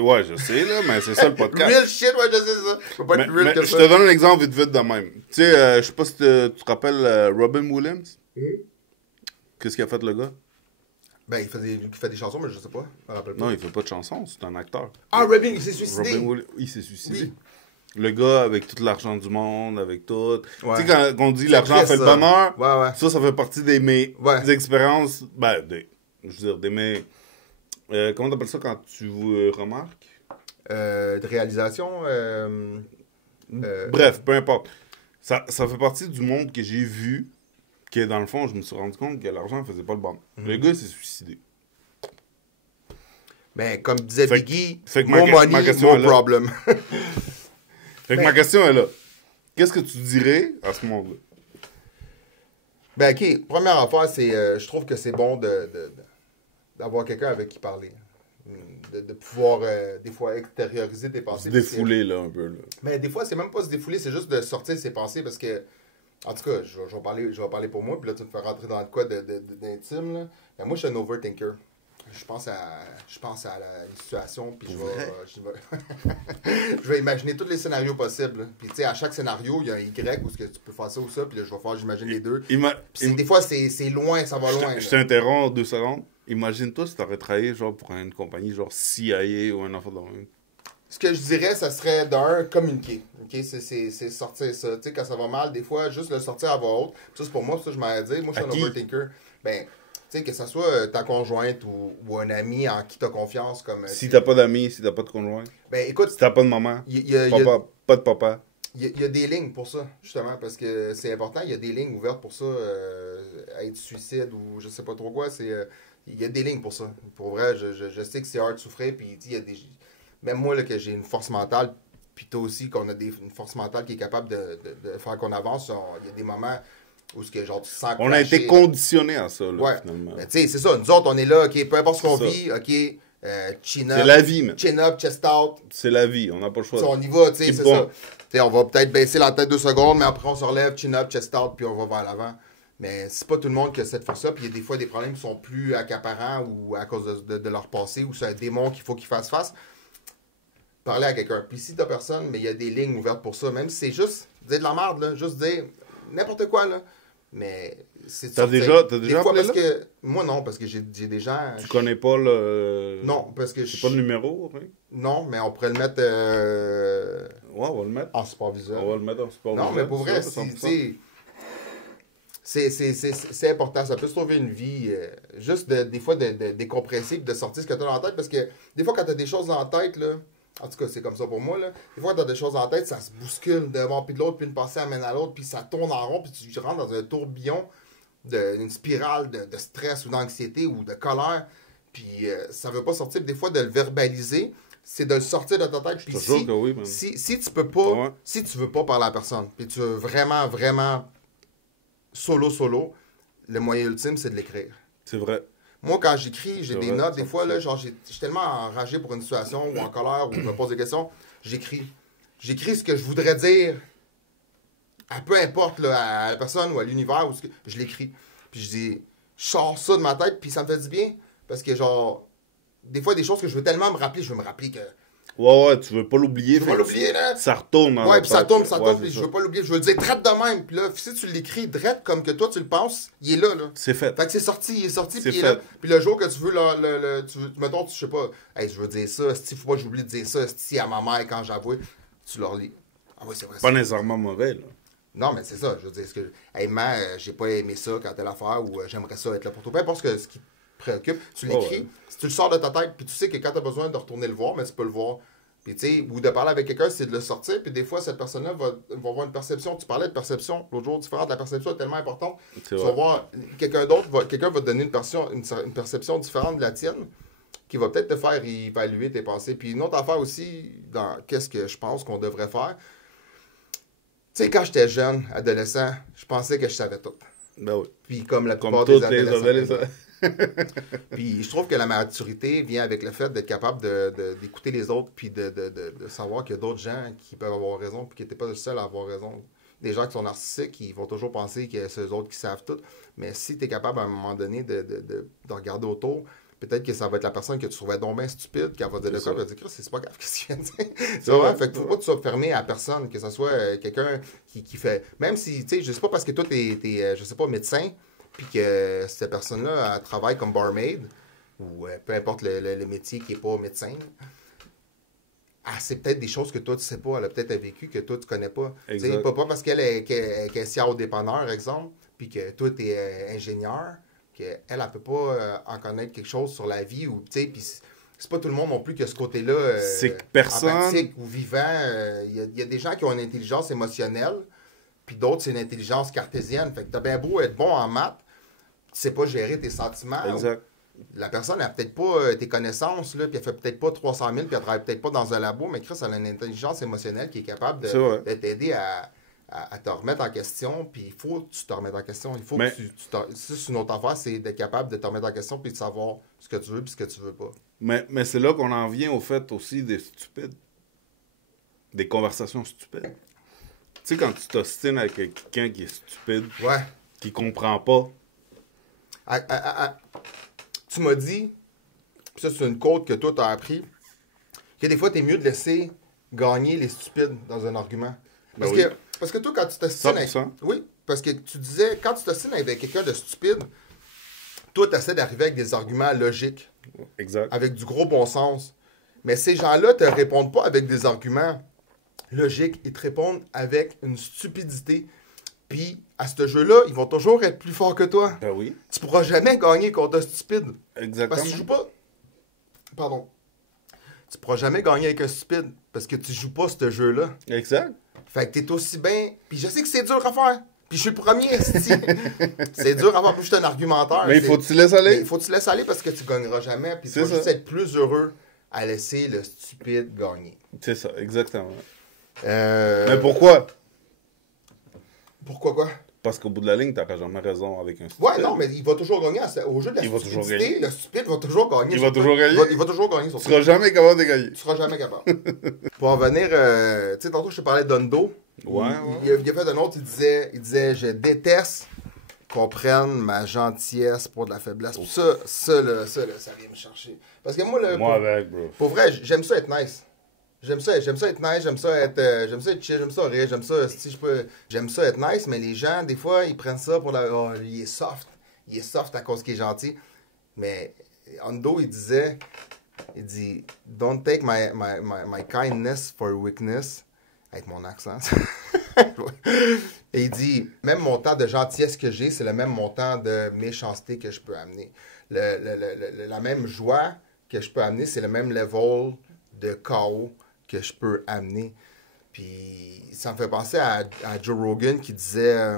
Ouais, je sais, là, mais c'est ça le podcast. Real shit, ouais, je sais ça. Je peux pas Mais, être real mais que je ça. te donne un exemple vite de même. Tu sais, je sais pas si tu te rappelles Robin Williams. Qu'est-ce qu'il a fait, le gars? Ben, il fait des chansons, mais je sais pas. Je me rappelle pas. Non, il fait pas de chansons, c'est un acteur. Ah, Robin, il s'est suicidé. Robin Williams, il s'est suicidé. Oui. Le gars avec tout l'argent du monde, avec tout. Ouais. Tu sais, quand on dit C'est l'argent triste, fait le ça. bonheur, Ouais, ouais. ça fait partie des mes Ouais. expériences. Ben, je veux dire, des mes. Comment t'appelles ça quand tu remarques? De réalisation. Bref, peu importe. Ça fait partie du monde que j'ai vu, que dans le fond, je me suis rendu compte que l'argent ne faisait pas le bon. Le gars s'est suicidé. Ben, comme disait Fait que- Biggie, fait que more ma money, question more est là. problem. Fait que ma question est là. Qu'est-ce que tu dirais à ce monde-là? Ben, ok, première affaire, c'est. Je trouve que c'est bon d'avoir quelqu'un avec qui parler. De pouvoir, des fois, extérioriser tes Se pensées. défouler, là, un peu. Là. Mais des fois, c'est même pas se défouler, c'est juste de sortir ses pensées parce que. En tout cas, je vais parler pour moi, puis là, tu me fais rentrer dans le quoi d'intime, là. Ben, moi, je suis un overthinker. Je pense à une situation, puis je vais imaginer tous les scénarios possibles. Puis, tu sais, à chaque scénario, il y a un Y où ce que tu peux faire ça ou ça, puis là, je vais faire, j'imagine les deux. Des fois, c'est loin, ça va loin. Je t'interromps 2 secondes. Imagine-toi si t'aurais travaillé genre pour une compagnie genre CIA ou un enfant de même. Ce que je dirais, ça serait d'un, communiquer. Okay? C'est sortir ça. Tu sais, quand ça va mal, des fois, juste le sortir à voix haute. Ça, c'est pour moi, ça, je m'en dire. Moi, je suis un overthinker. Ben, tu sais, que ça soit ta conjointe ou un ami en qui tu as confiance. Comme, si t'as pas d'amis, si t'as pas de conjoint, ben, écoute, si t'as pas de maman, pas de papa. Il y a des lignes pour ça, justement, parce que c'est important. Il y a des lignes ouvertes pour ça. Être suicide ou je sais pas trop quoi, il y a des lignes pour ça. Pour vrai, je sais que c'est hard de souffrir. Puis, il y a des... Même moi, là, que j'ai une force mentale, puis toi aussi, qu'on a une force mentale qui est capable de faire qu'on avance, il y a des moments où ce que, genre, tu te sens On a été conditionnés à ça, là, ouais. finalement. Tu sais, c'est ça. Nous autres, on est là, OK, peu importe ce qu'on C'est ça. vit, OK, chin up. C'est la vie, man. Chin up, chest out. C'est la vie, on n'a pas le choix. T'sais, on y va, tu sais, Keep c'est going. ça. T'sais, on va peut-être baisser la tête 2 secondes, mais après, on se relève, chin up, chest out, puis on va vers l'avant. Mais c'est pas tout le monde qui a cette force-là, puis il y a des fois des problèmes qui sont plus accaparants ou à cause de leur passé, ou c'est un démon qu'il faut qu'ils fassent face. Parler à quelqu'un. Puis si t'as personne, mais il y a des lignes ouvertes pour ça, même si c'est juste dire de la merde, là, juste dire n'importe quoi, là. Mais c'est de T'as sortir. déjà Des fois, appelé parce là? que moi, non, parce que j'ai des gens... Tu connais pas le... Non, parce que C'est pas le numéro, oui? Non, mais on pourrait le mettre Ouais, on va le mettre. en support visuel. On va le mettre en support Non, visuel, mais pour ça, vrai, 100%. c'est important. Ça peut se trouver une vie, juste des fois de décompresser et de sortir ce que tu as dans la tête. Parce que des fois, quand tu as des choses dans la tête, là, en tout cas, c'est comme ça pour moi, là, des fois, quand tu as des choses dans la tête, ça se bouscule d'un bord puis de l'autre, puis une pensée amène à l'autre, puis ça tourne en rond, puis tu rentres dans un tourbillon, une spirale de stress ou d'anxiété ou de colère. Puis ça veut pas sortir. Puis des fois, de le verbaliser, c'est de le sortir de ta tête. Puis Toujours que oui, man. si tu peux pas, Ouais. si tu veux pas parler à personne, puis tu veux vraiment, vraiment solo, le moyen ultime, c'est de l'écrire. C'est vrai. Moi, quand j'écris, j'ai C'est des vrai, notes. Des fois, là, 100%. genre, je suis tellement enragé pour une situation ou en colère ou je me pose des questions, j'écris. J'écris ce que je voudrais dire à peu importe là, à la personne ou à l'univers, ou je l'écris. Puis je dis, je sors ça de ma tête, puis ça me fait du bien. Parce que, genre, des fois, des choses que je veux tellement me rappeler, je veux me rappeler que. Ouais, tu veux pas l'oublier. Je veux pas fait que l'oublier, là. Ça retourne dans Ouais, la puis ça tête, tourne, là. ça Ouais, tourne, c'est puis je ça. veux pas l'oublier. Je veux le dire drette de même. Puis là, si tu l'écris drette comme que toi tu le penses, il est là, là. C'est fait. Fait que c'est sorti, il est sorti, C'est puis il est là. fait. Puis le jour que tu veux, mettons, je sais pas, hey, je veux dire ça, il faut pas que j'oublie de dire ça, si à ma mère quand j'avoue, tu leur lis. Ah oui, c'est vrai. Pas nécessairement mauvais, là. Non, mais c'est ça, je veux dire, hey, man, j'ai pas aimé ça quand telle affaire, ou j'aimerais ça être là pour toi. Peu importe ce qui te préoccupe, tu l'écris, ouais. si tu le sors de ta tête, puis tu sais que quand tu as besoin de retourner le voir, mais tu peux le voir. Puis, tu sais, ou de parler avec quelqu'un, c'est de le sortir. Puis, des fois, cette personne-là va avoir une perception. Tu parlais de perception l'autre jour différente. La perception est tellement importante. C'est Tu vrai. vas voir quelqu'un d'autre, quelqu'un va te donner une perception différente de la tienne. qui va peut-être te faire évaluer tes pensées. Puis une autre affaire aussi, dans qu'est-ce que je pense qu'on devrait faire. Tu sais, quand j'étais jeune, adolescent, je pensais que je savais tout. Ben oui. Puis comme la Comme plupart des toutes les adolescents. adolescents. Puis je trouve que la maturité vient avec le fait d'être capable d'écouter les autres, puis de savoir qu'il y a d'autres gens qui peuvent avoir raison, puis que tu n'es pas le seul à avoir raison. Des gens qui sont narcissiques, ils vont toujours penser que c'est eux autres qui savent tout. Mais si tu es capable à un moment donné de regarder autour, peut-être que ça va être la personne que tu trouvais donc bien stupide, qui va dire de quoi, elle va dire, c'est pas grave, qu'est-ce que tu viens de dire? C'est vrai, fait qu'il faut pas que tu sois fermé à personne, que ce soit quelqu'un qui fait. Même si, tu sais, je sais pas parce que toi, t'es je sais pas, médecin, puis que cette personne-là elle travaille comme barmaid, ou peu importe le métier qui n'est pas médecin, c'est peut-être des choses que toi, tu sais pas. Elle a peut-être vécu que toi, tu connais pas. Pas parce qu'elle est sciare au dépanneur, exemple, puis que toi, tu es ingénieur, qu'elle ne peut pas en connaître quelque chose sur la vie. Puis c'est pas tout le monde non plus qui a ce côté-là c'est que personne... empathique ou vivant. Il y a des gens qui ont une intelligence émotionnelle, puis d'autres, c'est une intelligence cartésienne. Fait que tu as bien beau être bon en maths, tu sais pas gérer tes sentiments. Exact. La personne n'a peut-être pas tes connaissances, là, puis elle fait peut-être pas 300 000, puis elle travaille peut-être pas dans un labo, mais Chris, elle a une intelligence émotionnelle qui est capable de t'aider à te remettre en question, puis il faut que tu te remettes en question. Il faut que c'est une autre affaire, c'est d'être capable de te remettre en question, puis de savoir ce que tu veux, puis ce que tu veux pas. Mais c'est là qu'on en vient au fait aussi des stupides. Des conversations stupides. Tu sais, quand tu t'ostines avec quelqu'un qui est stupide, qui comprend pas. Tu m'as dit, puis ça c'est une quote que toi t'as appris, que des fois t'es mieux de laisser gagner les stupides dans un argument. Parce que toi quand tu t'ostines avec... Oui, parce que tu disais, quand tu t'ostines avec quelqu'un de stupide, toi t'essaies d'arriver avec des arguments logiques. Exact. Avec du gros bon sens. Mais ces gens-là te répondent pas avec des arguments logiques, ils te répondent avec une stupidité. Puis, à ce jeu-là, ils vont toujours être plus forts que toi. Ben oui. Tu pourras jamais gagner contre un stupide. Exactement. Parce que tu joues pas... Pardon. Tu pourras jamais gagner avec un stupide parce que tu joues pas ce jeu-là. Exact. Fait que t'es aussi bien... Puis je sais que c'est dur à faire. Puis je suis le premier, c'est dur à faire. Puis je suis un argumentaire. Mais il faut que tu laisses aller. Il faut que tu laisses aller parce que tu gagneras jamais. Puis tu vas juste être plus heureux à laisser le stupide gagner. C'est ça, exactement. Mais pourquoi? Pourquoi quoi? Parce qu'au bout de la ligne, t'auras jamais raison avec un stupide. Ouais, non, mais il va toujours gagner. Au jeu de la stupidité, le stupide va toujours gagner. Il va toujours gagner? Il va toujours gagner. Tu seras jamais capable de gagner. Tu seras jamais capable. Pour en venir, tu sais, tantôt je te parlais d'Hondo. Ouais. Il a fait un autre, il disait, je déteste qu'on prenne ma gentillesse pour de la faiblesse. Ça vient me chercher. Parce que moi, avec, bro. Pour vrai, j'aime ça être nice. J'aime ça être nice, j'aime ça être chill, j'aime ça rire, j'aime ça être nice, mais les gens, des fois, ils prennent ça pour il est soft. Il est soft à cause qu'il est gentil. Mais Hondo, il dit, don't take my kindness for weakness. Avec mon accent. Et il dit, même montant de gentillesse que j'ai, c'est le même montant de méchanceté que je peux amener. La même joie que je peux amener, c'est le même level de chaos que je peux amener. Puis ça me fait penser à Joe Rogan qui disait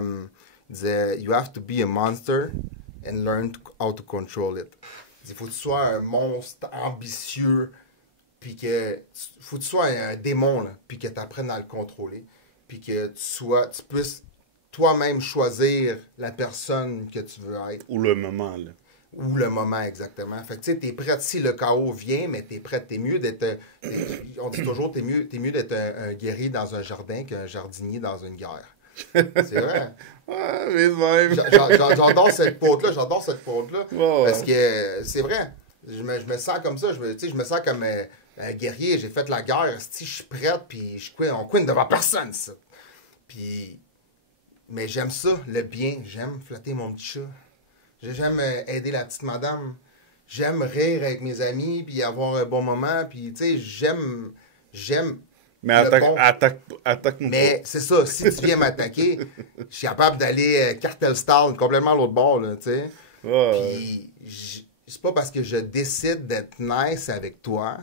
You have to be a monster and learn how to control it. Il faut que tu sois un monstre ambitieux, puis faut que tu sois un démon, là, puis que tu apprennes à le contrôler, puis que tu puisses toi-même choisir la personne que tu veux être. Ou le moment, là. Ou le moment, exactement. Fait que tu sais, t'es prêt, si le chaos vient, mais t'es prêt, t'es mieux d'être... On dit toujours, t'es mieux d'être un guerrier dans un jardin qu'un jardinier dans une guerre. C'est vrai. Ouais, mais même. J'adore cette quote-là, Ouais. Parce que c'est vrai. Je me sens comme ça, je me sens comme un guerrier, j'ai fait la guerre, je suis prête, puis on queen devant personne, ça. Puis... Mais j'aime ça, le bien, j'aime flatter mon petit chat. J'aime aider la petite madame. J'aime rire avec mes amis, puis avoir un bon moment. Puis, tu sais, j'aime... Mais attaque-moi. Mais c'est ça, si tu viens m'attaquer, je suis capable d'aller cartel style complètement à l'autre bord, là, tu sais. Puis, c'est pas parce que je décide d'être nice avec toi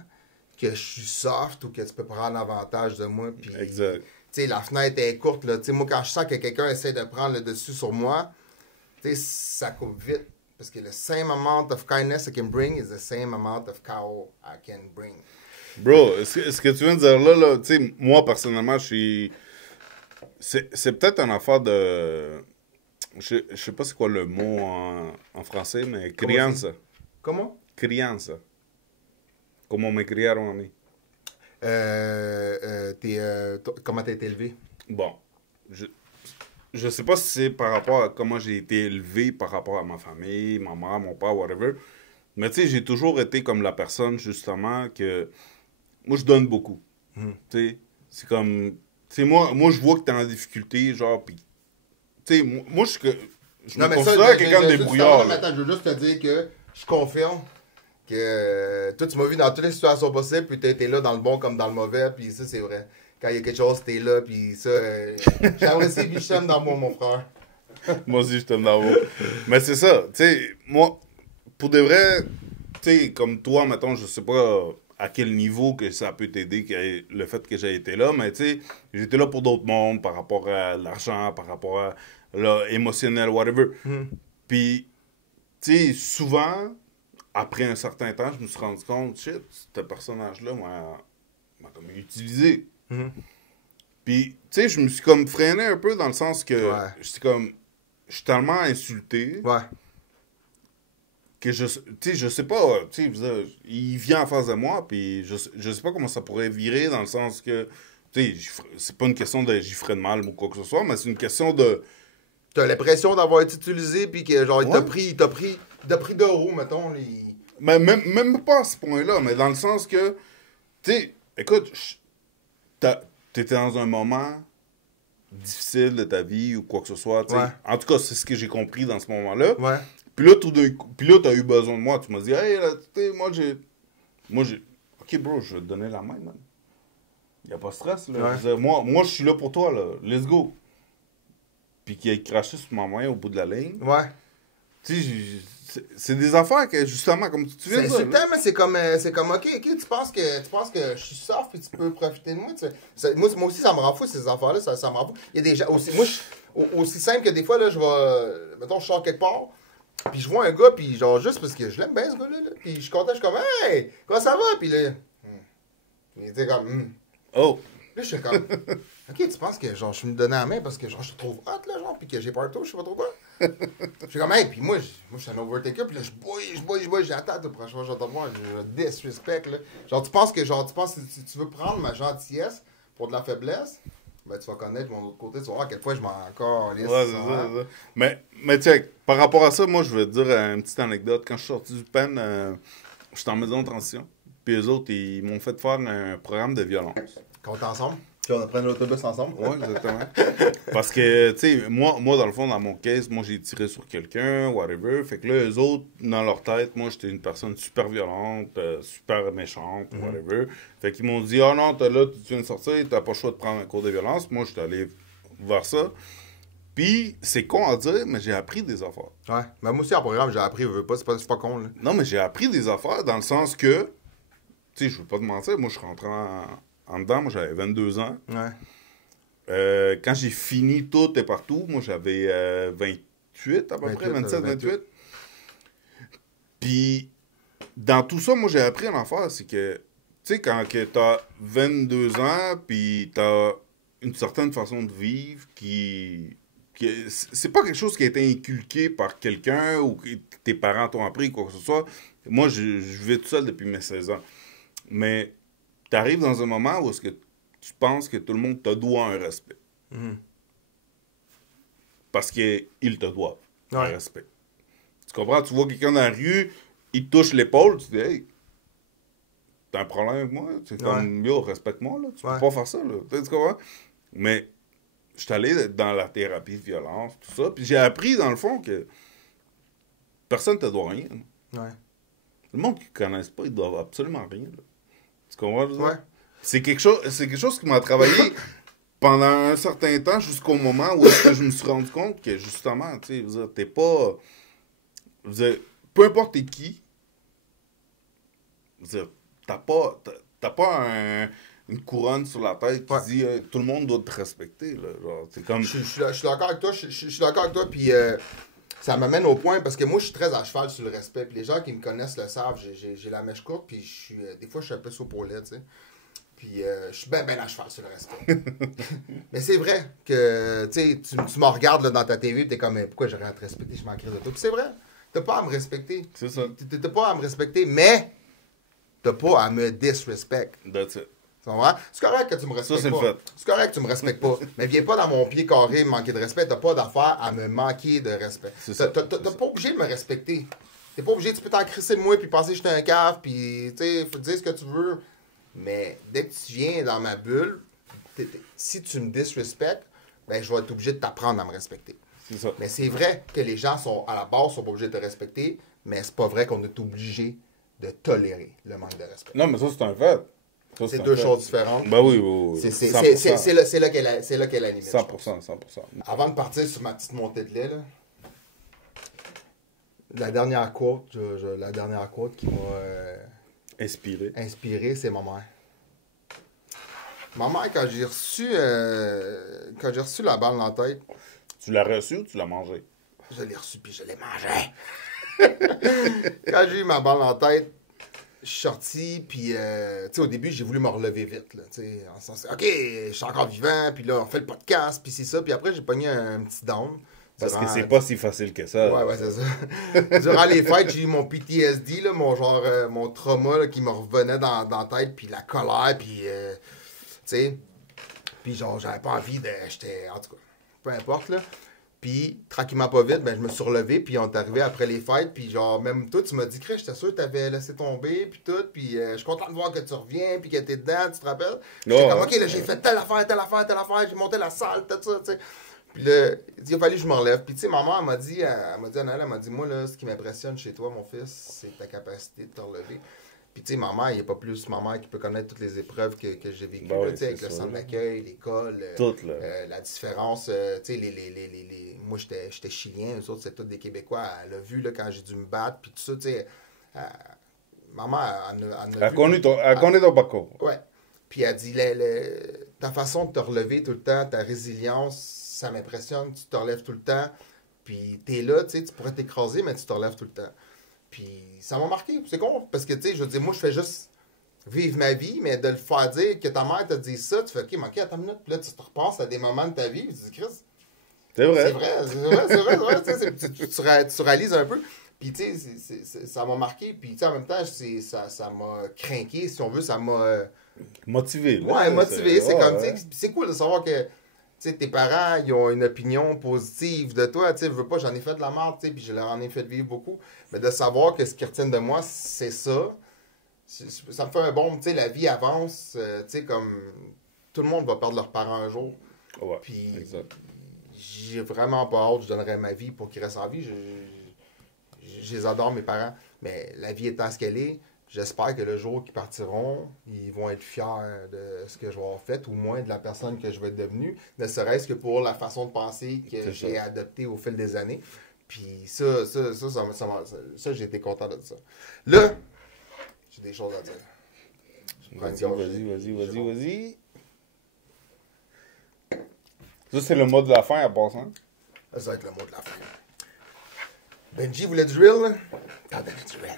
que je suis soft ou que tu peux prendre avantage de moi. Puis, exact. Tu sais, la fenêtre est courte, là. Tu sais, moi, quand je sens que quelqu'un essaie de prendre le dessus sur moi... Tu sais, ça coupe vite. Parce que the same amount of kindness I can bring is the same amount of cow I can bring. Bro, ce que tu viens de dire là tu sais, moi, personnellement, je suis... C'est peut-être une affaire de... Je sais pas c'est quoi le mot en français, mais crianza. Comment? Crianza. Como me criaron a mí. Comment t'as été élevé? Bon, je sais pas si c'est par rapport à comment j'ai été élevé par rapport à ma famille, ma mère, mon père, whatever. Mais tu sais, j'ai toujours été comme la personne, justement, que... Moi, je donne beaucoup. Tu sais, c'est comme... Tu sais, moi, je vois que t'es en difficulté, genre, pis... Tu sais, moi, je me considère quelqu'un de débrouillard. Attends, je veux juste te dire que je confirme que toi, tu m'as vu dans toutes les situations possibles, puis t'as été là dans le bon comme dans le mauvais, puis ça, c'est vrai. Quand il y a quelque chose, t'es là, puis ça... J'apprécie, puis je t'aime dans moi, mon frère. Moi aussi, je t'aime d'amour. Mais c'est ça, tu sais, moi, pour de vrai, tu sais, comme toi, mettons, je sais pas à quel niveau que ça peut t'aider, le fait que j'ai été là, mais tu sais, j'étais là pour d'autres mondes, par rapport à l'argent, par rapport à l'émotionnel, whatever. Puis, tu sais, souvent, après un certain temps, je me suis rendu compte, shit, ce personnage-là m'a comme utilisé. Puis, tu sais, je me suis comme freiné un peu dans le sens que je suis tellement insulté que je sais pas, tu sais, il vient en face de moi, puis je sais pas comment ça pourrait virer dans le sens que, tu sais, c'est pas une question de j'y ferais de mal ou quoi que ce soit, mais c'est une question de... T'as l'impression d'avoir été utilisé, puis que genre, il t'a pris de haut, mettons. Mais même pas à ce point-là, mais dans le sens que, tu sais, écoute, t'étais dans un moment difficile de ta vie ou quoi que ce soit, tu sais. En tout cas, c'est ce que j'ai compris dans ce moment-là. Puis là, t'as eu besoin de moi. Tu m'as dit, hey, là, tu sais, moi, j'ai... OK, bro, je vais te donner la main, man. Y a pas de stress, là. Je veux dire, moi, je suis là pour toi, là. Let's go. Puis qu'il ait craché sur ma main au bout de la ligne. Tu sais, c'est des affaires que, justement, comme tu viens de dire. C'est insultant, mais c'est comme OK, tu penses que je suis soft et tu peux profiter de moi. Moi aussi, ça me rend fou, ces affaires-là, ça me rend fou. Il y a des gens, aussi simple que des fois, là, je vais, mettons, je sors quelque part, puis je vois un gars, puis genre, juste parce que je l'aime bien, ce gars-là, là, puis je suis content, je suis comme, hey, comment ça va? Puis là, il était comme, Oh! Là, je suis comme, OK, tu penses que genre, je me donnais la main parce que genre, je te trouve hot, là, genre, puis que j'ai peur de toi, je sais pas trop quoi. Je suis comme, hey, puis moi, je suis un overtaker, puis là, je bouille, j'attends, la prochaine fois, je vais te voir, je disrespect, là. Genre, tu penses que si tu veux prendre ma gentillesse pour de la faiblesse, ben, tu vas connaître mon autre côté, tu vas voir à quel point je m'en encore lisse. Ouais, c'est ça. Mais tu sais, par rapport à ça, moi, je vais te dire une petite anecdote. Quand je suis sorti du pen, j'étais en maison de transition. Puis eux autres, ils m'ont fait faire un programme de violence. Quand on est ensemble? Puis on prend l'autobus ensemble? Oui, exactement. Parce que, tu sais, moi, dans le fond, dans mon case, moi, j'ai tiré sur quelqu'un, whatever. Fait que là, eux autres, dans leur tête, moi, j'étais une personne super violente, super méchante, whatever. Fait qu'ils m'ont dit, non, là, tu viens de sortir, t'as pas le choix de prendre un cours de violence. Moi, j'étais allé vers ça. Puis, c'est con à dire, mais j'ai appris des affaires. Ouais. Mais moi aussi, en programme, j'ai appris, c'est pas con, là. Non, mais j'ai appris des affaires dans le sens que, tu sais, je veux pas te mentir, moi, je suis rentré en dedans, moi, j'avais 22 ans. Quand j'ai fini tout et partout, moi, j'avais 28 à peu près, 27, 28. Puis, dans tout ça, moi, j'ai appris une affaire, c'est que, tu sais, quand t'as 22 ans, puis t'as une certaine façon de vivre qui c'est pas quelque chose qui a été inculqué par quelqu'un ou que tes parents t'ont appris ou quoi que ce soit. Moi, je vivais tout seul depuis mes 16 ans. Mais tu arrives dans un moment où est-ce que tu penses que tout le monde te doit un respect. Parce qu'ils te doivent un respect. Tu comprends? Tu vois quelqu'un dans la rue, il te touche l'épaule, tu te dis, hey, t'as un problème avec moi? C'est comme, yo, respecte-moi, là. Tu peux pas faire ça, là. Tu comprends? Mais je suis allé dans la thérapie de violence, tout ça, puis j'ai appris, dans le fond, que personne ne te doit rien. Le monde qui ne connaissent pas, ils doivent absolument rien. Là. Tu comprends? C'est quelque chose qui m'a travaillé pendant un certain temps, jusqu'au moment où je me suis rendu compte que, justement, tu sais, t'es pas... peu importe t'es qui, t'as pas une couronne sur la tête qui dit tout le monde doit te respecter. Là. Genre, c'est comme... Je suis d'accord avec toi. Je suis d'accord avec toi. Puis ça m'amène au point, parce que moi, je suis très à cheval sur le respect. Puis les gens qui me connaissent le savent, j'ai la mèche courte, puis des fois, je suis un peu soupe au lait, tu sais. Puis je suis bien à cheval sur le respect. Mais c'est vrai que, tu me regardes là, dans ta TV, et t'es comme, pourquoi j'aurais à te respecter, je manquerais de toi. Puis c'est vrai, t'as pas à me respecter. C'est ça. T'as pas à me respecter, mais t'as pas à me disrespect. That's it. C'est correct que tu me respectes Ça, c'est pas. le fait. C'est correct que tu me respectes pas. Mais viens pas dans mon pied carré me manquer de respect. T'as pas d'affaire à me manquer de respect. T'as pas obligé de me respecter. T'es pas obligé, tu peux t'en crisser de moi puis penser que j'étais un cave puis tu sais, faut te dire ce que tu veux. Mais dès que tu viens dans ma bulle, si tu me disrespectes, ben je vais être obligé de t'apprendre à me respecter. C'est ça. Mais c'est vrai que les gens sont à la base sont pas obligés de te respecter, mais c'est pas vrai qu'on est obligé de tolérer le manque de respect. Non, mais ça, c'est un fait. Ça, C'est deux choses différentes. Ben oui. C'est là qu'est la limite. 100%. Avant de partir sur ma petite montée de lait, là, la dernière quote qui m'a inspiré, c'est ma mère. Ma mère, quand j'ai reçu la balle dans la tête, Tu l'as reçu ou tu l'as mangé? je l'ai reçu puis je l'ai mangé. Quand j'ai eu ma balle dans la tête, je suis sorti, puis, tu sais, au début, j'ai voulu me relever vite, là, tu sais, en sens, OK, je suis encore vivant, puis là, on fait le podcast, puis c'est ça, puis après, j'ai pogné un petit down. Parce que c'est pas si facile que ça. Ouais, c'est ça. Durant les fêtes, j'ai eu mon PTSD, là, mon trauma, là, qui me revenait dans la tête, puis la colère, puis, tu sais, puis genre, j'avais pas envie de, en tout cas, peu importe, là. Puis, tranquillement pas vite, ben, je me suis relevé, puis on est arrivé après les fêtes, puis genre, même toi, tu m'as dit, Chris, j'étais sûr que t'avais laissé tomber, puis tout, puis je suis content de voir que tu reviens, puis que t'es dedans, tu te rappelles? J'étais comme, OK, là, j'ai fait telle affaire, j'ai monté la salle, tout ça, tu sais. Puis là, il a fallu que je me relève. Puis tu sais, ma mère, elle m'a dit, moi, là, ce qui m'impressionne chez toi, mon fils, c'est ta capacité de te relever. Puis tu sais, ma mère, il n'y a pas plus ma mère qui peut connaître toutes les épreuves que j'ai vécues, Ben oui, avec le centre d'accueil, l'école, la différence, tu sais, moi, j'étais chilien, eux autres, c'est tous des Québécois. Elle a vu, là, quand j'ai dû me battre, puis tout ça, tu sais, ma mère, Elle connaît ton parcours. Ouais. Puis elle dit, ta façon de te relever tout le temps, ta résilience, ça m'impressionne, tu te relèves tout le temps, puis t'es là, tu sais, tu pourrais t'écraser, mais tu te relèves tout le temps. Puis ça m'a marqué, c'est con, parce que, tu sais, je veux dire, moi, je fais juste vivre ma vie, mais de le faire dire que ta mère t'a dit ça, tu fais, OK, manqué, attends une minute, puis là, tu te repenses à des moments de ta vie, puis tu dis, Chris, c'est vrai, tu réalises un peu. Puis, tu sais, ça m'a marqué, puis, tu sais, en même temps, ça m'a craqué, si on veut, ça m'a... motivé. Ouais, motivé, c'est comme, ouais. tu sais, c'est cool de savoir que, tu sais, tes parents, ils ont une opinion positive de toi, tu sais, je veux pas, j'en ai fait de la merde, tu sais, puis je leur en ai fait vivre beaucoup, mais de savoir que ce qu'ils retiennent de moi, c'est ça, ça me fait un bon, tu sais, la vie avance, tu sais, comme, tout le monde va perdre leurs parents un jour, Ouais, puis exact. j'ai vraiment pas hâte, je donnerais ma vie pour qu'ils restent en vie, je les adore, mes parents, mais la vie étant ce qu'elle est, j'espère que le jour qu'ils partiront, ils vont être fiers de ce que je vais avoir fait, ou moins de la personne que je vais être devenue, ne serait-ce que pour la façon de penser que j'ai adoptée au fil des années. Puis ça j'ai été content de ça. Là, j'ai des choses à dire. Vas-y. Ça, c'est le mot de la fin, à passant. Ça va être le mot de la fin. Benji voulait du drill? T'as donné du drill.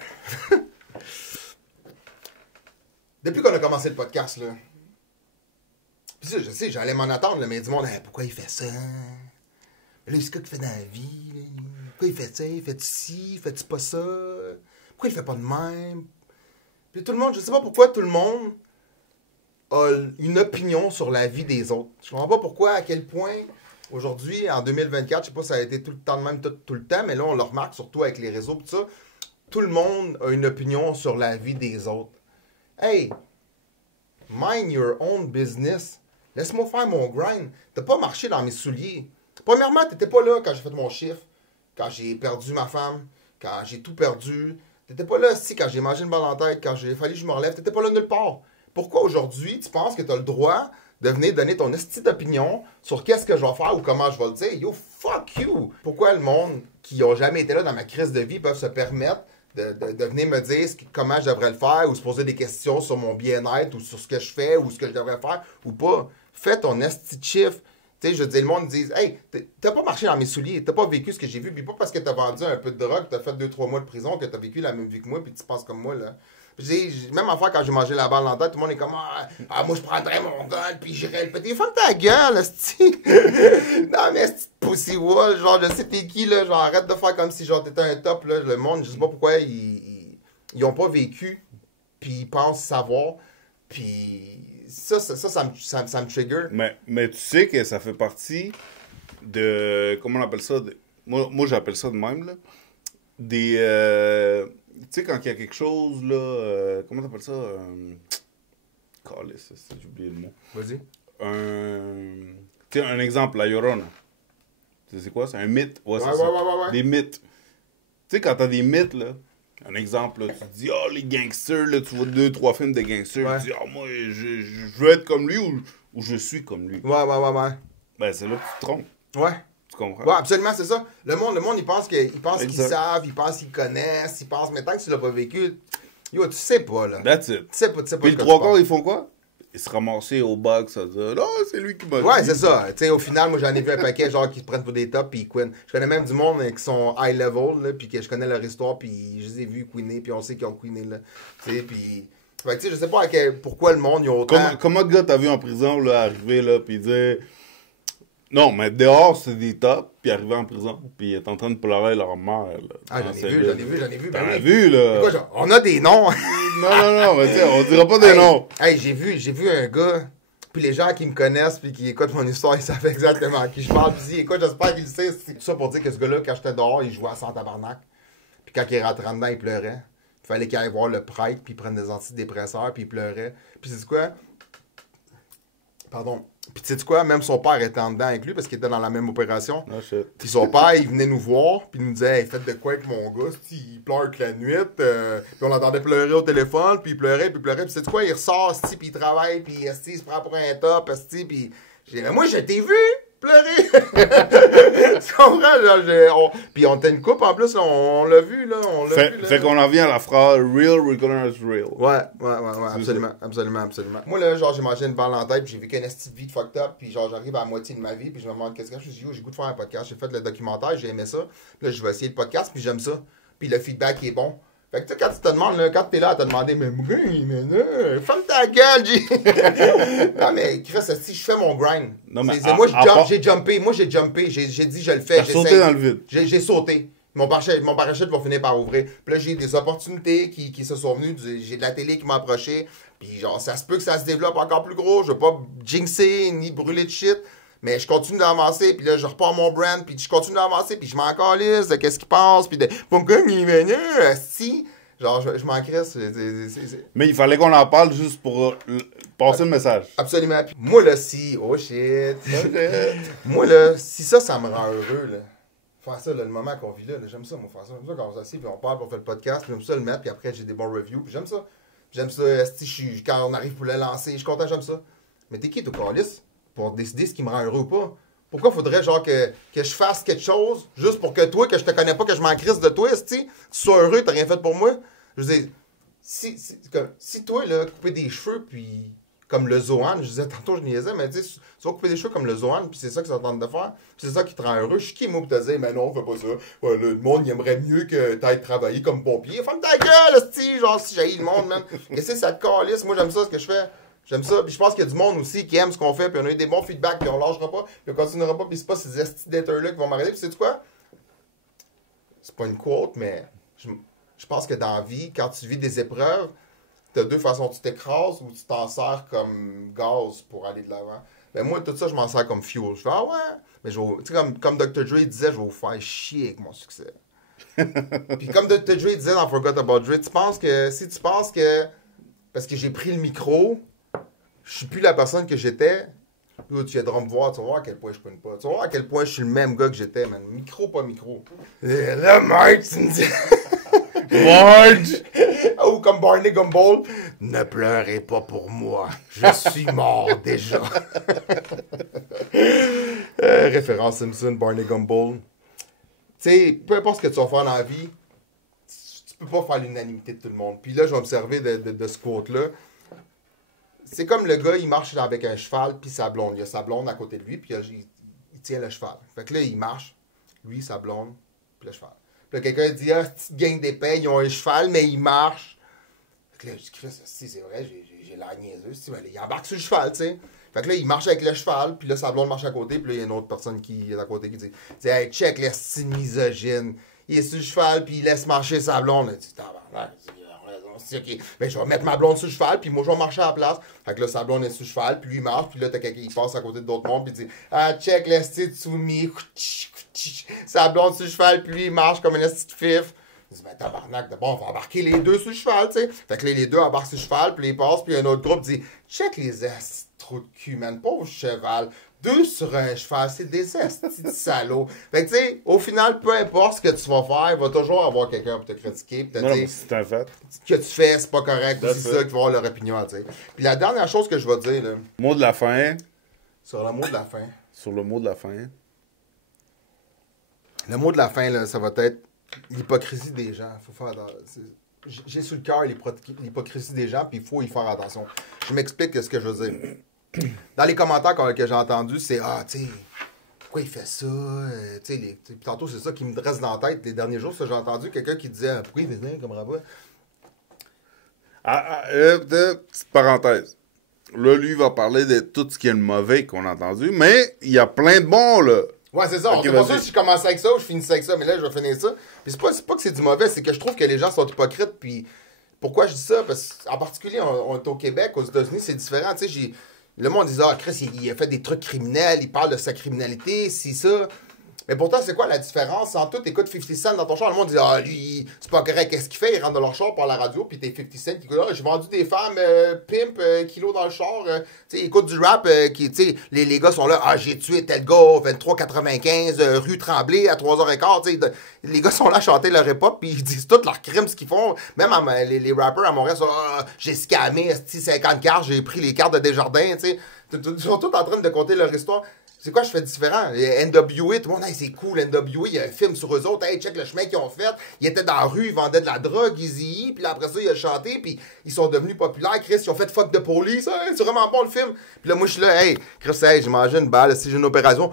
Depuis qu'on a commencé le podcast, là. Puis ça, je sais, j'allais m'en attendre, là, mais du monde, pourquoi il fait ça? Là, c'est quoi qu'il fait dans la vie? Là? Pourquoi il fait ça? Il fait ci? Il fait pas ça? Pourquoi il fait pas de même? Puis tout le monde, je sais pas pourquoi tout le monde a une opinion sur la vie des autres. Je comprends pas pourquoi, à quel point, aujourd'hui, en 2024, je sais pas si ça a été tout le temps de même, tout le temps, mais là, on le remarque surtout avec les réseaux, tout ça. Tout le monde a une opinion sur la vie des autres. Hey, mind your own business. Laisse-moi faire mon grind. T'as pas marché dans mes souliers. Premièrement, t'étais pas là quand j'ai fait mon chiffre, quand j'ai perdu ma femme, quand j'ai tout perdu. T'étais pas là aussi quand j'ai mangé une balle en tête, quand j'ai fallu que je me relève. T'étais pas là nulle part. Pourquoi aujourd'hui, tu penses que t'as le droit de venir donner ton esti d'opinion sur qu'est-ce que je vais faire ou comment je vais le dire? Yo, fuck you! Pourquoi le monde qui n'a jamais été là dans ma crise de vie peuvent se permettre de venir me dire comment je devrais le faire ou se poser des questions sur mon bien-être ou sur ce que je fais ou ce que je devrais faire ou pas? Fais ton esti de chiffre. Tu sais, je dis, le monde dit, hey, t'as pas marché dans mes souliers, t'as pas vécu ce que j'ai vu, puis pas parce que t'as vendu un peu de drogue, t'as fait 2-3 mois de prison, que t'as vécu la même vie que moi, puis tu penses comme moi, là. Même affaire quand j'ai mangé la balle en tête, tout le monde est comme moi je prendrais mon gun puis j'irais le péter. Ferme ta gueule, esti! Non mais esti de pussy wall, genre je sais t'es qui là, genre arrête de faire comme si genre t'étais un top là, le monde, je sais pas pourquoi ils ont pas vécu, puis ils pensent savoir, puis ça me trigger. Mais tu sais que ça fait partie de, comment on appelle ça, moi j'appelle ça de même là, des... tu sais, quand il y a quelque chose, là, comment t'appelles ça? Calice, j'ai oublié le mot. Vas-y. Tu sais, un exemple, la Llorona. Tu sais c'est quoi? C'est un mythe. Ouais, c'est ça. Ouais. Des mythes. Tu sais, quand t'as des mythes, là, un exemple, là, tu te dis, oh, les gangsters, là, tu vois 2-3 films de gangsters, tu te dis, oh, moi, je veux être comme lui ou je suis comme lui. Ouais. Ben, c'est là que tu te trompes. Ouais. Tu comprends? Ouais, absolument, c'est ça. Le monde, il pense qu'ils Exact. savent, ils pensent qu'ils connaissent, ils pensent, mais tant que tu l'as pas vécu, yo, tu sais pas, là. That's it. Tu sais pas Puis de le quoi trois tu quarts, parles. ils font quoi? Ils se ramassaient au box, à dire, non, c'est lui qui m'a dit. Ouais, c'est ça. Tu sais, au final, moi, j'en ai vu un paquet, genre, qui se prennent pour des tops, puis ils queen. Je connais même du monde qui sont high level, là, puis que je connais leur histoire, puis je les ai vus queener, puis on sait qu'ils ont queené, là. Tu sais, puis... Fait que, tu sais, je sais pas pourquoi le monde, ils ont autant... Comment de gars t'as vu en prison, là, arriver, là, pis dire... Non, mais dehors, c'est des tops, puis arriver en prison, puis il est en train de pleurer leur mère, là. Ah, j'en ai vu. T'en ben as oui. vu, là. Quoi, genre, on a des noms. Non, mais tu sais, on dira pas des noms. Hey, j'ai vu un gars, puis les gens qui me connaissent, puis qui écoutent mon histoire, ils savent exactement à qui je parle. Puis écoute, j'espère qu'il le sait. C'est tout ça pour dire que ce gars-là, quand j'étais dehors, il jouait à 100 tabarnak. Puis quand il rentrait dedans, il pleurait. Il fallait qu'il aille voir le prêtre, puis il prenne des antidépresseurs, puis il pleurait. Puis c'est quoi? Pardon. Puis tu sais quoi? Même son père était en dedans avec lui, parce qu'il était dans la même opération. Ah, shit. Puis son père, il venait nous voir, puis il nous disait, hey, faites de quoi avec mon gars, il pleure que la nuit. Puis on l'entendait pleurer au téléphone, puis il pleurait. Puis c'est quoi? Il ressort, puis il travaille, puis il se prend pour un top, puis j'ai dit, mais moi, je t'ai vu pleurer. Tu comprends? Puis on était une coupe en plus, là, on l'a vu, là. Fait qu'on en vient à la phrase real recognize real. Ouais, absolument. Moi, là, genre, j'ai mangé une balle en tête, puis j'ai vécu une petite vie de fucked up, puis genre, j'arrive à la moitié de ma vie, puis je me demande qu'est-ce que je suis, j'ai goût de faire un podcast, j'ai fait le documentaire, j'ai aimé ça, puis là, je vais essayer le podcast, puis j'aime ça, puis le feedback est bon. Fait que tu sais, quand tu te demandes, là, quand t'es là à te demander, mais ferme ta gueule, G! Non, mais Chris, si je fais mon grind. Non, mais moi, j'ai jumpé, j'ai dit, je le fais, T'as sauté dans le vide. J'ai sauté. Mon parachute va finir par ouvrir. Puis là, j'ai des opportunités qui se sont venues. J'ai de la télé qui m'a approché. Puis genre, ça se peut que ça se développe encore plus gros. Je veux pas jinxer ni brûler de shit. Mais je continue d'avancer. Puis là, je repars mon brand. Puis je continue d'avancer. Puis je m'en calisse de qu'est-ce qu'il pense. Puis de pourquoi il est si. Genre, je m'en crisse. Mais il fallait qu'on en parle juste pour passer le message. Absolument. Puis moi, là, si. Oh shit. Moi, là, si ça me rend heureux, là. Faire ça, là, le moment qu'on vit là, j'aime ça, moi, faire ça. J'aime ça quand on s'assied, puis on parle, puis on fait le podcast, puis j'aime ça le mettre, puis après, j'ai des bons reviews, puis j'aime ça. J'aime ça, quand on arrive pour le lancer, je suis content, j'aime ça. Mais t'es qui, toi, Carlis, pour décider ce qui me rend heureux ou pas? Pourquoi faudrait, genre, que je fasse quelque chose, juste pour que toi, que je te connais pas, que je m'en crisse de toi, tu sois heureux, t'as rien fait pour moi? Je veux dire, si toi, là, couper des cheveux, puis... Comme le Zohan, je disais tantôt, je niaisais, mais tu sais, tu vas couper des cheveux comme le Zohan, puis c'est ça que ça tente de faire, puis c'est ça qui te rend heureux. Je suis qui, moi, pour te dire, mais non, fais pas ça. Ouais, le monde, il aimerait mieux que t'ailles travailler comme pompier. Ferme ta gueule, esti, genre, si j'haïs le monde, man. Qu'est-ce que ça te calisse? Moi, j'aime ça, ce que je fais. J'aime ça, puis je pense qu'il y a du monde aussi qui aime ce qu'on fait, puis on a eu des bons feedbacks, puis on lâchera pas, puis on continuera pas, puis c'est pas ces esti d'être-là qui vont m'arrêter, puis sais-tu quoi? C'est pas une quote, mais je pense que dans la vie, quand tu vis des épreuves, t'as deux façons, tu t'écrases ou tu t'en sers comme gaz pour aller de l'avant. Ben moi, tout ça, je m'en sers comme fuel. Je fais, ah ouais, mais tu sais, comme Dr. Dre disait, je vais vous faire chier avec mon succès. Puis comme Dr. Dre disait dans Forgot About Dre, si tu penses que, parce que j'ai pris le micro, je suis plus la personne que j'étais, tu viendras me voir, tu vas voir à quel point je connais pas. Tu vas voir à quel point je suis le même gars que j'étais, man. Micro, pas micro. Et là, Mike, tu me dis... Marge! Ou comme Barney Gumble, ne pleurez pas pour moi, je suis mort déjà. Référence Simpson, Barney Gumble. Tu sais, peu importe ce que tu vas faire dans la vie, tu peux pas faire l'unanimité de tout le monde. Puis là, je vais me servir de ce quote-là. C'est comme le gars, il marche avec un cheval, puis sa blonde. Il y a sa blonde à côté de lui, puis tient le cheval. Fait que là, il marche, lui, sa blonde, puis le cheval. Puis là, quelqu'un dit, ah, petite gang d'épais, ils ont un cheval, mais ils marchent. Fait que là, je dis, Chris, si c'est vrai, j'ai l'air niaiseux. Si, ben, il embarque sur le cheval, tu sais. Fait que là, il marche avec le cheval, puis là, sa blonde marche à côté, puis là, il y a une autre personne qui est à côté qui dit, hey, check, le style misogyne. Il est sur le cheval, puis il laisse marcher sa blonde. Il dit, OK, ben, je vais mettre ma blonde sur le cheval, puis moi, je vais marcher à la place. Fait que là, sa blonde est sur le cheval, puis lui, il marche, puis là, t'as quelqu'un qui passe à côté d'autres mondes, puis il dit, ah, check, le style soumis. Sa blonde sur le cheval, puis lui, il marche comme une petite fif. Il dit, ben, tabarnak, d'abord, on va embarquer les deux sur le cheval, tu sais. Fait que là, les deux embarquent sur le cheval, puis ils passent, puis un autre groupe dit, check les trous de cul, man, pauvre cheval. Deux sur un cheval, c'est des estis de salauds. Fait que, tu sais, au final, peu importe ce que tu vas faire, il va toujours avoir quelqu'un pour te critiquer. Pour te dire, c'est un fait. Ce que tu fais, c'est pas correct. C'est ça qui va avoir leur opinion, tu sais. Puis la dernière chose que je vais dire, là. Mot de la fin. Sur le mot de la fin. Sur le mot de la fin. Le mot de la fin, là, ça va être l'hypocrisie des gens. Faut faire j'ai sur le cœur l'hypocrisie des gens, puis il faut y faire attention. Je m'explique ce que je veux dire. Dans les commentaires que j'ai entendus, c'est ah, tu sais, pourquoi il fait ça? Puis tantôt, c'est ça qui me reste dans la tête. Les derniers jours, ça, j'ai entendu quelqu'un qui disait pourquoi il fait ça comme rabat? Petite parenthèse. Là, lui, il va parler de tout ce qui est le mauvais qu'on a entendu, mais il y a plein de bons, là. Ouais, c'est ça. Okay, C'est pas ça si je commençais avec ça ou je finissais avec ça, mais là, je vais finir ça. Puis c'est pas que c'est du mauvais, c'est que je trouve que les gens sont hypocrites. Puis pourquoi je dis ça? Parce qu'en particulier, on est au Québec, aux États-Unis, c'est différent. Tu sais, le monde dit, ah, Chris, il a fait des trucs criminels, il parle de sa criminalité, si ça. Mais pourtant, c'est quoi la différence entre tout? T'écoutes 50 Cent dans ton char, le monde dit, ah, lui, c'est pas correct, qu'est-ce qu'il fait? Il rentre dans leur char par la radio, puis t'es 50 Cent qui dit, ah, j'ai vendu des femmes, pimp, kilos dans le char. Tu sais, écoute du rap, tu sais, les gars sont là, ah, j'ai tué tel gars, 23,95, rue Tremblay, à 3h15, tu sais. Les gars sont là à chanter leur hip-hop, puis ils disent tous leurs crimes, ce qu'ils font. Même les rappers à Montréal sont, ah, j'ai scammé, 50 cartes, j'ai pris les cartes de Desjardins, tu sais. Ils sont tous en train de compter leur histoire. C'est quoi je fais différent? NWA, tout le monde, hey, c'est cool, NWA, il y a un film sur eux autres, hey, check le chemin qu'ils ont fait. Ils étaient dans la rue, ils vendaient de la drogue, Eazy-E, puis après ça, il a chanté, puis ils sont devenus populaires. Chris, ils ont fait fuck de police, hey, c'est vraiment bon le film. Puis là, moi, je suis là, hey, Chris, hey, j'ai mangé une balle, si j'ai une opération.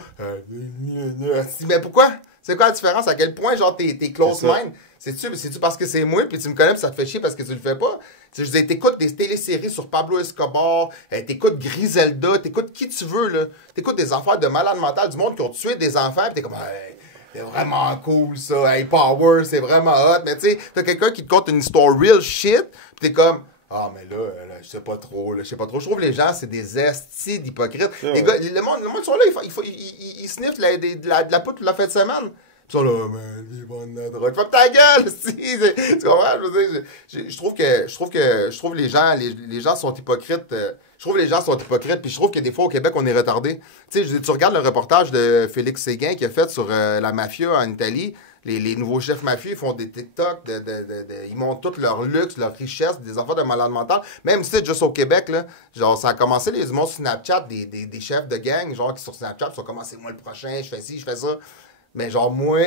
Mais pourquoi? C'est quoi la différence? À quel point, genre, t'es close mind? C'est-tu parce que c'est moi, puis tu me connais, puis ça te fait chier parce que tu le fais pas? Je disais, t'écoutes des téléséries sur Pablo Escobar, t'écoutes Griselda, t'écoutes qui tu veux, là. T'écoutes des affaires de malade mental du monde qui ont tué des enfants, pis t'es comme, hey, c'est vraiment cool, ça, hey, Power, c'est vraiment hot. Mais tu sais, t'as quelqu'un qui te conte une histoire real shit, pis t'es comme, ah, mais là, je sais pas trop, là, je sais pas trop. Je trouve que les gens, c'est des estis d'hypocrites. Les gars, le monde sont là, ils sniffent de la poudre toute la fin de semaine. Ils sont là, mais ils vendent de la drogue. Fuck ta gueule, si! Tu comprends? Je veux dire, je trouve que les gens sont hypocrites. Je trouve que les gens sont hypocrites, puis je trouve que des fois, au Québec, on est retardé. Tu sais, tu regardes le reportage de Félix Séguin qu'il a fait sur la mafia en Italie. Les nouveaux chefs mafieux, ils font des TikTok, ils montrent tout leur luxe, leur richesse, des affaires de malade mental. Même si, juste au Québec, là, genre, ça a commencé les humours sur Snapchat, des chefs de gang, genre, qui sur Snapchat, sont commencé, moi, le prochain, je fais ci, je fais ça. Mais genre, moi,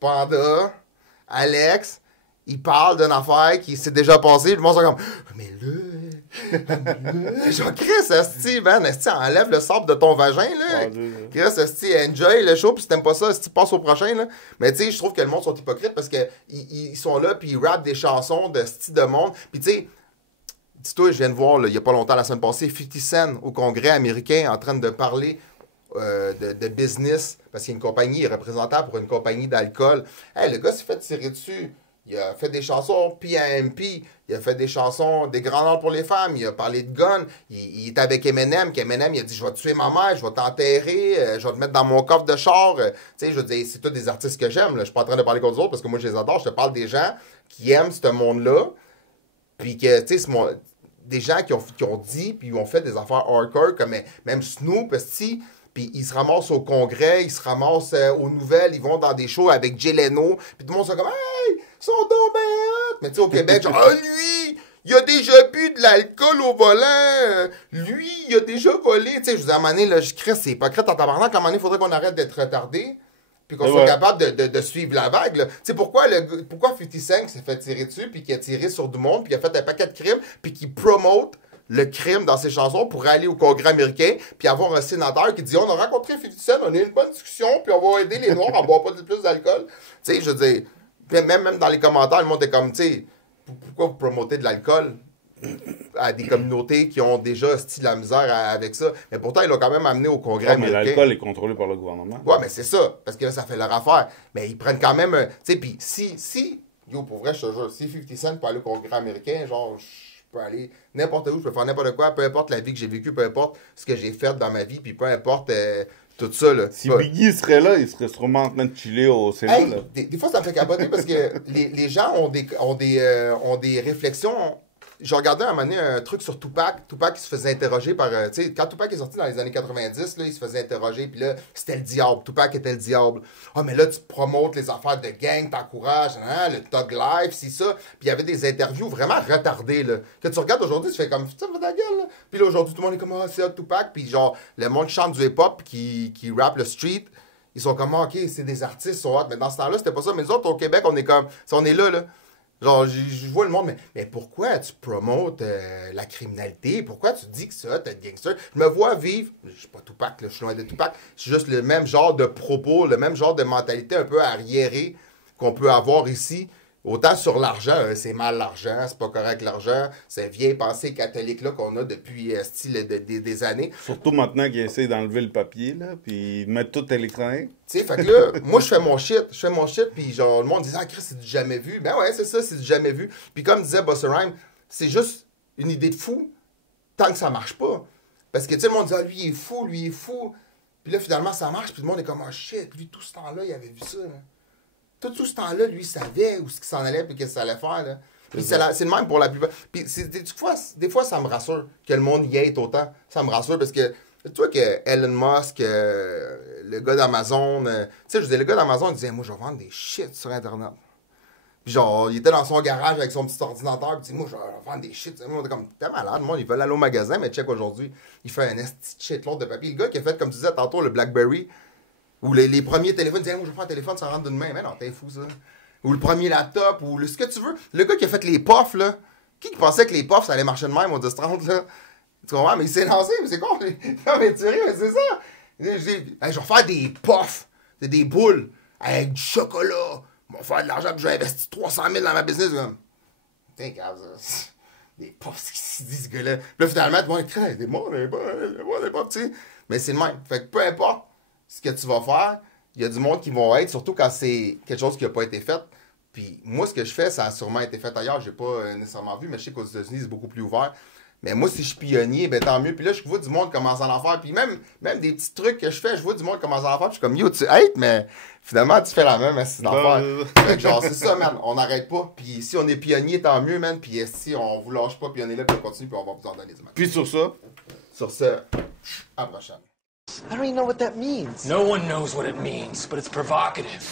Panda, Alex, ils parlent d'une affaire qui s'est déjà passée. Le monde sont comme, mais là, genre, Chris, esti, man, esti, enlève le sable de ton vagin, là. Chris, esti, enjoy le show, puis si t'aimes pas ça, esti, passe au prochain, là. Mais tu sais, je trouve que le monde sont hypocrites parce qu'ils sont là, puis ils rappent des chansons de style de monde. Puis tu sais, dis-toi, je viens de voir, là, il y a pas longtemps, la semaine passée, 50 Cent au Congrès américain en train de parler de business, parce qu'il y a une compagnie, il est représentant pour une compagnie d'alcool. Hey, le gars s'est fait tirer dessus. Il a fait des chansons PMP, il a fait des chansons des grands noms pour les femmes, il a parlé de gun, il est avec Eminem, qu'Eminem il a dit je vais tuer ma mère, je vais t'enterrer, je vais te mettre dans mon coffre de char. Tu sais, je veux dire, c'est tous des artistes que j'aime, là. Je suis pas en train de parler contre eux autres parce que moi je les adore, je te parle des gens qui aiment ce monde-là, puis que, tu sais, des gens qui ont dit, puis ont fait des affaires hardcore, comme même Snoop, si. Puis ils se ramassent au congrès, ils se ramassent aux nouvelles, ils vont dans des shows avec Jay Leno. Puis tout le monde sont comme « Hey, ils sont donc ben hot! » Mais tu sais, au Québec, genre « Ah, lui, il a déjà bu de l'alcool au volant! Lui, il a déjà volé! » Tu sais, je vous dis, à un moment donné, là, je crie, c'est hypocrite en tabarnak. À un moment donné, il faudrait qu'on arrête d'être retardé. Puis qu'on soit capable de suivre la vague. Tu sais, pourquoi 55 s'est fait tirer dessus, puis qu'il a tiré sur du monde, puis il a fait un paquet de crimes, puis qu'il promote le crime dans ses chansons pour aller au Congrès américain, puis avoir un sénateur qui dit on a rencontré 50 Cent, on a eu une bonne discussion, puis on va aider les Noirs à boire pas plus d'alcool. Tu sais, je veux dire, même dans les commentaires, le monde est comme, tu sais, pourquoi vous promotez de l'alcool à des communautés qui ont déjà style la misère avec ça? Mais pourtant, ils l'ont quand même amené au Congrès américain. Mais l'alcool est contrôlé par le gouvernement. Ouais, mais c'est ça, parce que là, ça fait leur affaire. Mais ils prennent quand même, tu sais, puis si, yo, pour vrai, je te jure, si 50 Cent peut aller au Congrès américain, genre, je peux aller n'importe où, je peux faire n'importe quoi, peu importe la vie que j'ai vécue, peu importe ce que j'ai fait dans ma vie, puis peu importe tout ça, là. Si Biggie serait là, il serait sûrement en train de chiller au Sénat, Hey, là. des fois, ça me fait capoter parce que les gens ont des réflexions. J'ai regardé à un moment donné un truc sur Tupac. Tupac qui se faisait interroger par... tu sais, quand Tupac est sorti dans les années 90, là, il se faisait interroger, puis là, c'était le diable. Tupac était le diable. Ah, mais là, tu promotes les affaires de gang, t'encourages, hein, le Thug Life, c'est ça. Puis il y avait des interviews vraiment retardées, là. Que tu regardes aujourd'hui, tu fais comme, ça va ta gueule, là. Puis là, aujourd'hui, tout le monde est comme, ah, c'est hot, Tupac. Puis genre, le monde qui chante du hip-hop, qui rappe le street, ils sont comme, ah, ok, c'est des artistes, sont hot. Mais dans ce temps-là, c'était pas ça. Mais nous autres, au Québec, on est comme, on est là, là. Genre, je vois le monde, mais pourquoi tu promotes la criminalité? Pourquoi tu dis que ça, t'es gangster? Je me vois vivre, je suis pas Tupac, là, je suis loin de Tupac, je suis juste le même genre de propos, le même genre de mentalité un peu arriérée qu'on peut avoir ici. Autant sur l'argent, c'est mal l'argent, c'est pas correct l'argent, c'est vieille pensée catholique-là qu'on a depuis des années. Surtout maintenant qu'ils essaient d'enlever le papier, là, puis de mettre tout électronique. Tu sais, fait que là, moi, je fais mon shit, puis genre, le monde disait, ah, Chris, c'est du jamais vu. Ben ouais, c'est ça, c'est du jamais vu. Puis comme disait Busta Rhymes, c'est juste une idée de fou, tant que ça marche pas. Parce que, tu sais, le monde dit, ah, lui, il est fou. Puis là, finalement, ça marche, puis le monde est comme, ah, shit, lui, tout ce temps-là, il avait vu ça, là. Tout ce temps-là, lui, il savait où ce qu'il s'en allait, puis qu'est-ce que ça allait faire, là. Puis c'est le même pour la plupart. Puis des fois, ça me rassure que le monde y ait autant. Ça me rassure, parce que... Tu vois que Elon Musk, le gars d'Amazon, tu sais, je disais, le gars d'Amazon, il disait, moi, je vais vendre des shit sur Internet. Puis genre, il était dans son garage avec son petit ordinateur, puis il dit, moi, je vais vendre des shit. Moi, on est comme, t'es malade, moi, ils veulent aller au magasin, mais check aujourd'hui, il fait un esti shitload de papier. Le gars qui a fait, comme tu disais tantôt, le BlackBerry, ou les premiers téléphones, il disait, moi, je vais faire un téléphone, ça rentre d'une main. Mais non, t'es fou, ça. Ou le premier laptop, ou ce que tu veux. Le gars qui a fait les puffs, là, qui pensait que les puffs, ça allait marcher de même au 10-30, là? Tu comprends? Mais il s'est lancé, mais c'est con. Non, mais tu ris, mais c'est ça. Hey, je vais faire des puffs. C'est des boules. Avec du chocolat. Je vais faire de l'argent, puis je vais investir 300 000 dans ma business. Comme, putain, ça. Des puffs, ce qu'il dit, ce gars-là. Puis là, finalement, tout le monde est des bons, des puffs, tu sais. Mais c'est le même. Fait que peu importe ce que tu vas faire, il y a du monde qui vont être, surtout quand c'est quelque chose qui n'a pas été fait. Puis moi, ce que je fais, ça a sûrement été fait ailleurs. Je n'ai pas nécessairement vu, mais je sais qu'aux États-Unis, c'est beaucoup plus ouvert. Mais moi, si je suis pionnier, ben tant mieux. Puis là, je vois du monde commencer à en faire. Puis même des petits trucs que je fais, je vois du monde commencer à en faire. Puis je suis comme, yo, tu hates, mais finalement, tu fais la même astuce d'affaires. Fait que genre, c'est ça, man. On n'arrête pas. Puis si on est pionnier, tant mieux, man. Puis si on vous lâche pas, puis on est là, puis on continue, puis on va vous en donner du mal. Puis sur ça, à la prochaine. I don't even know what that means. No one knows what it means, but it's provocative.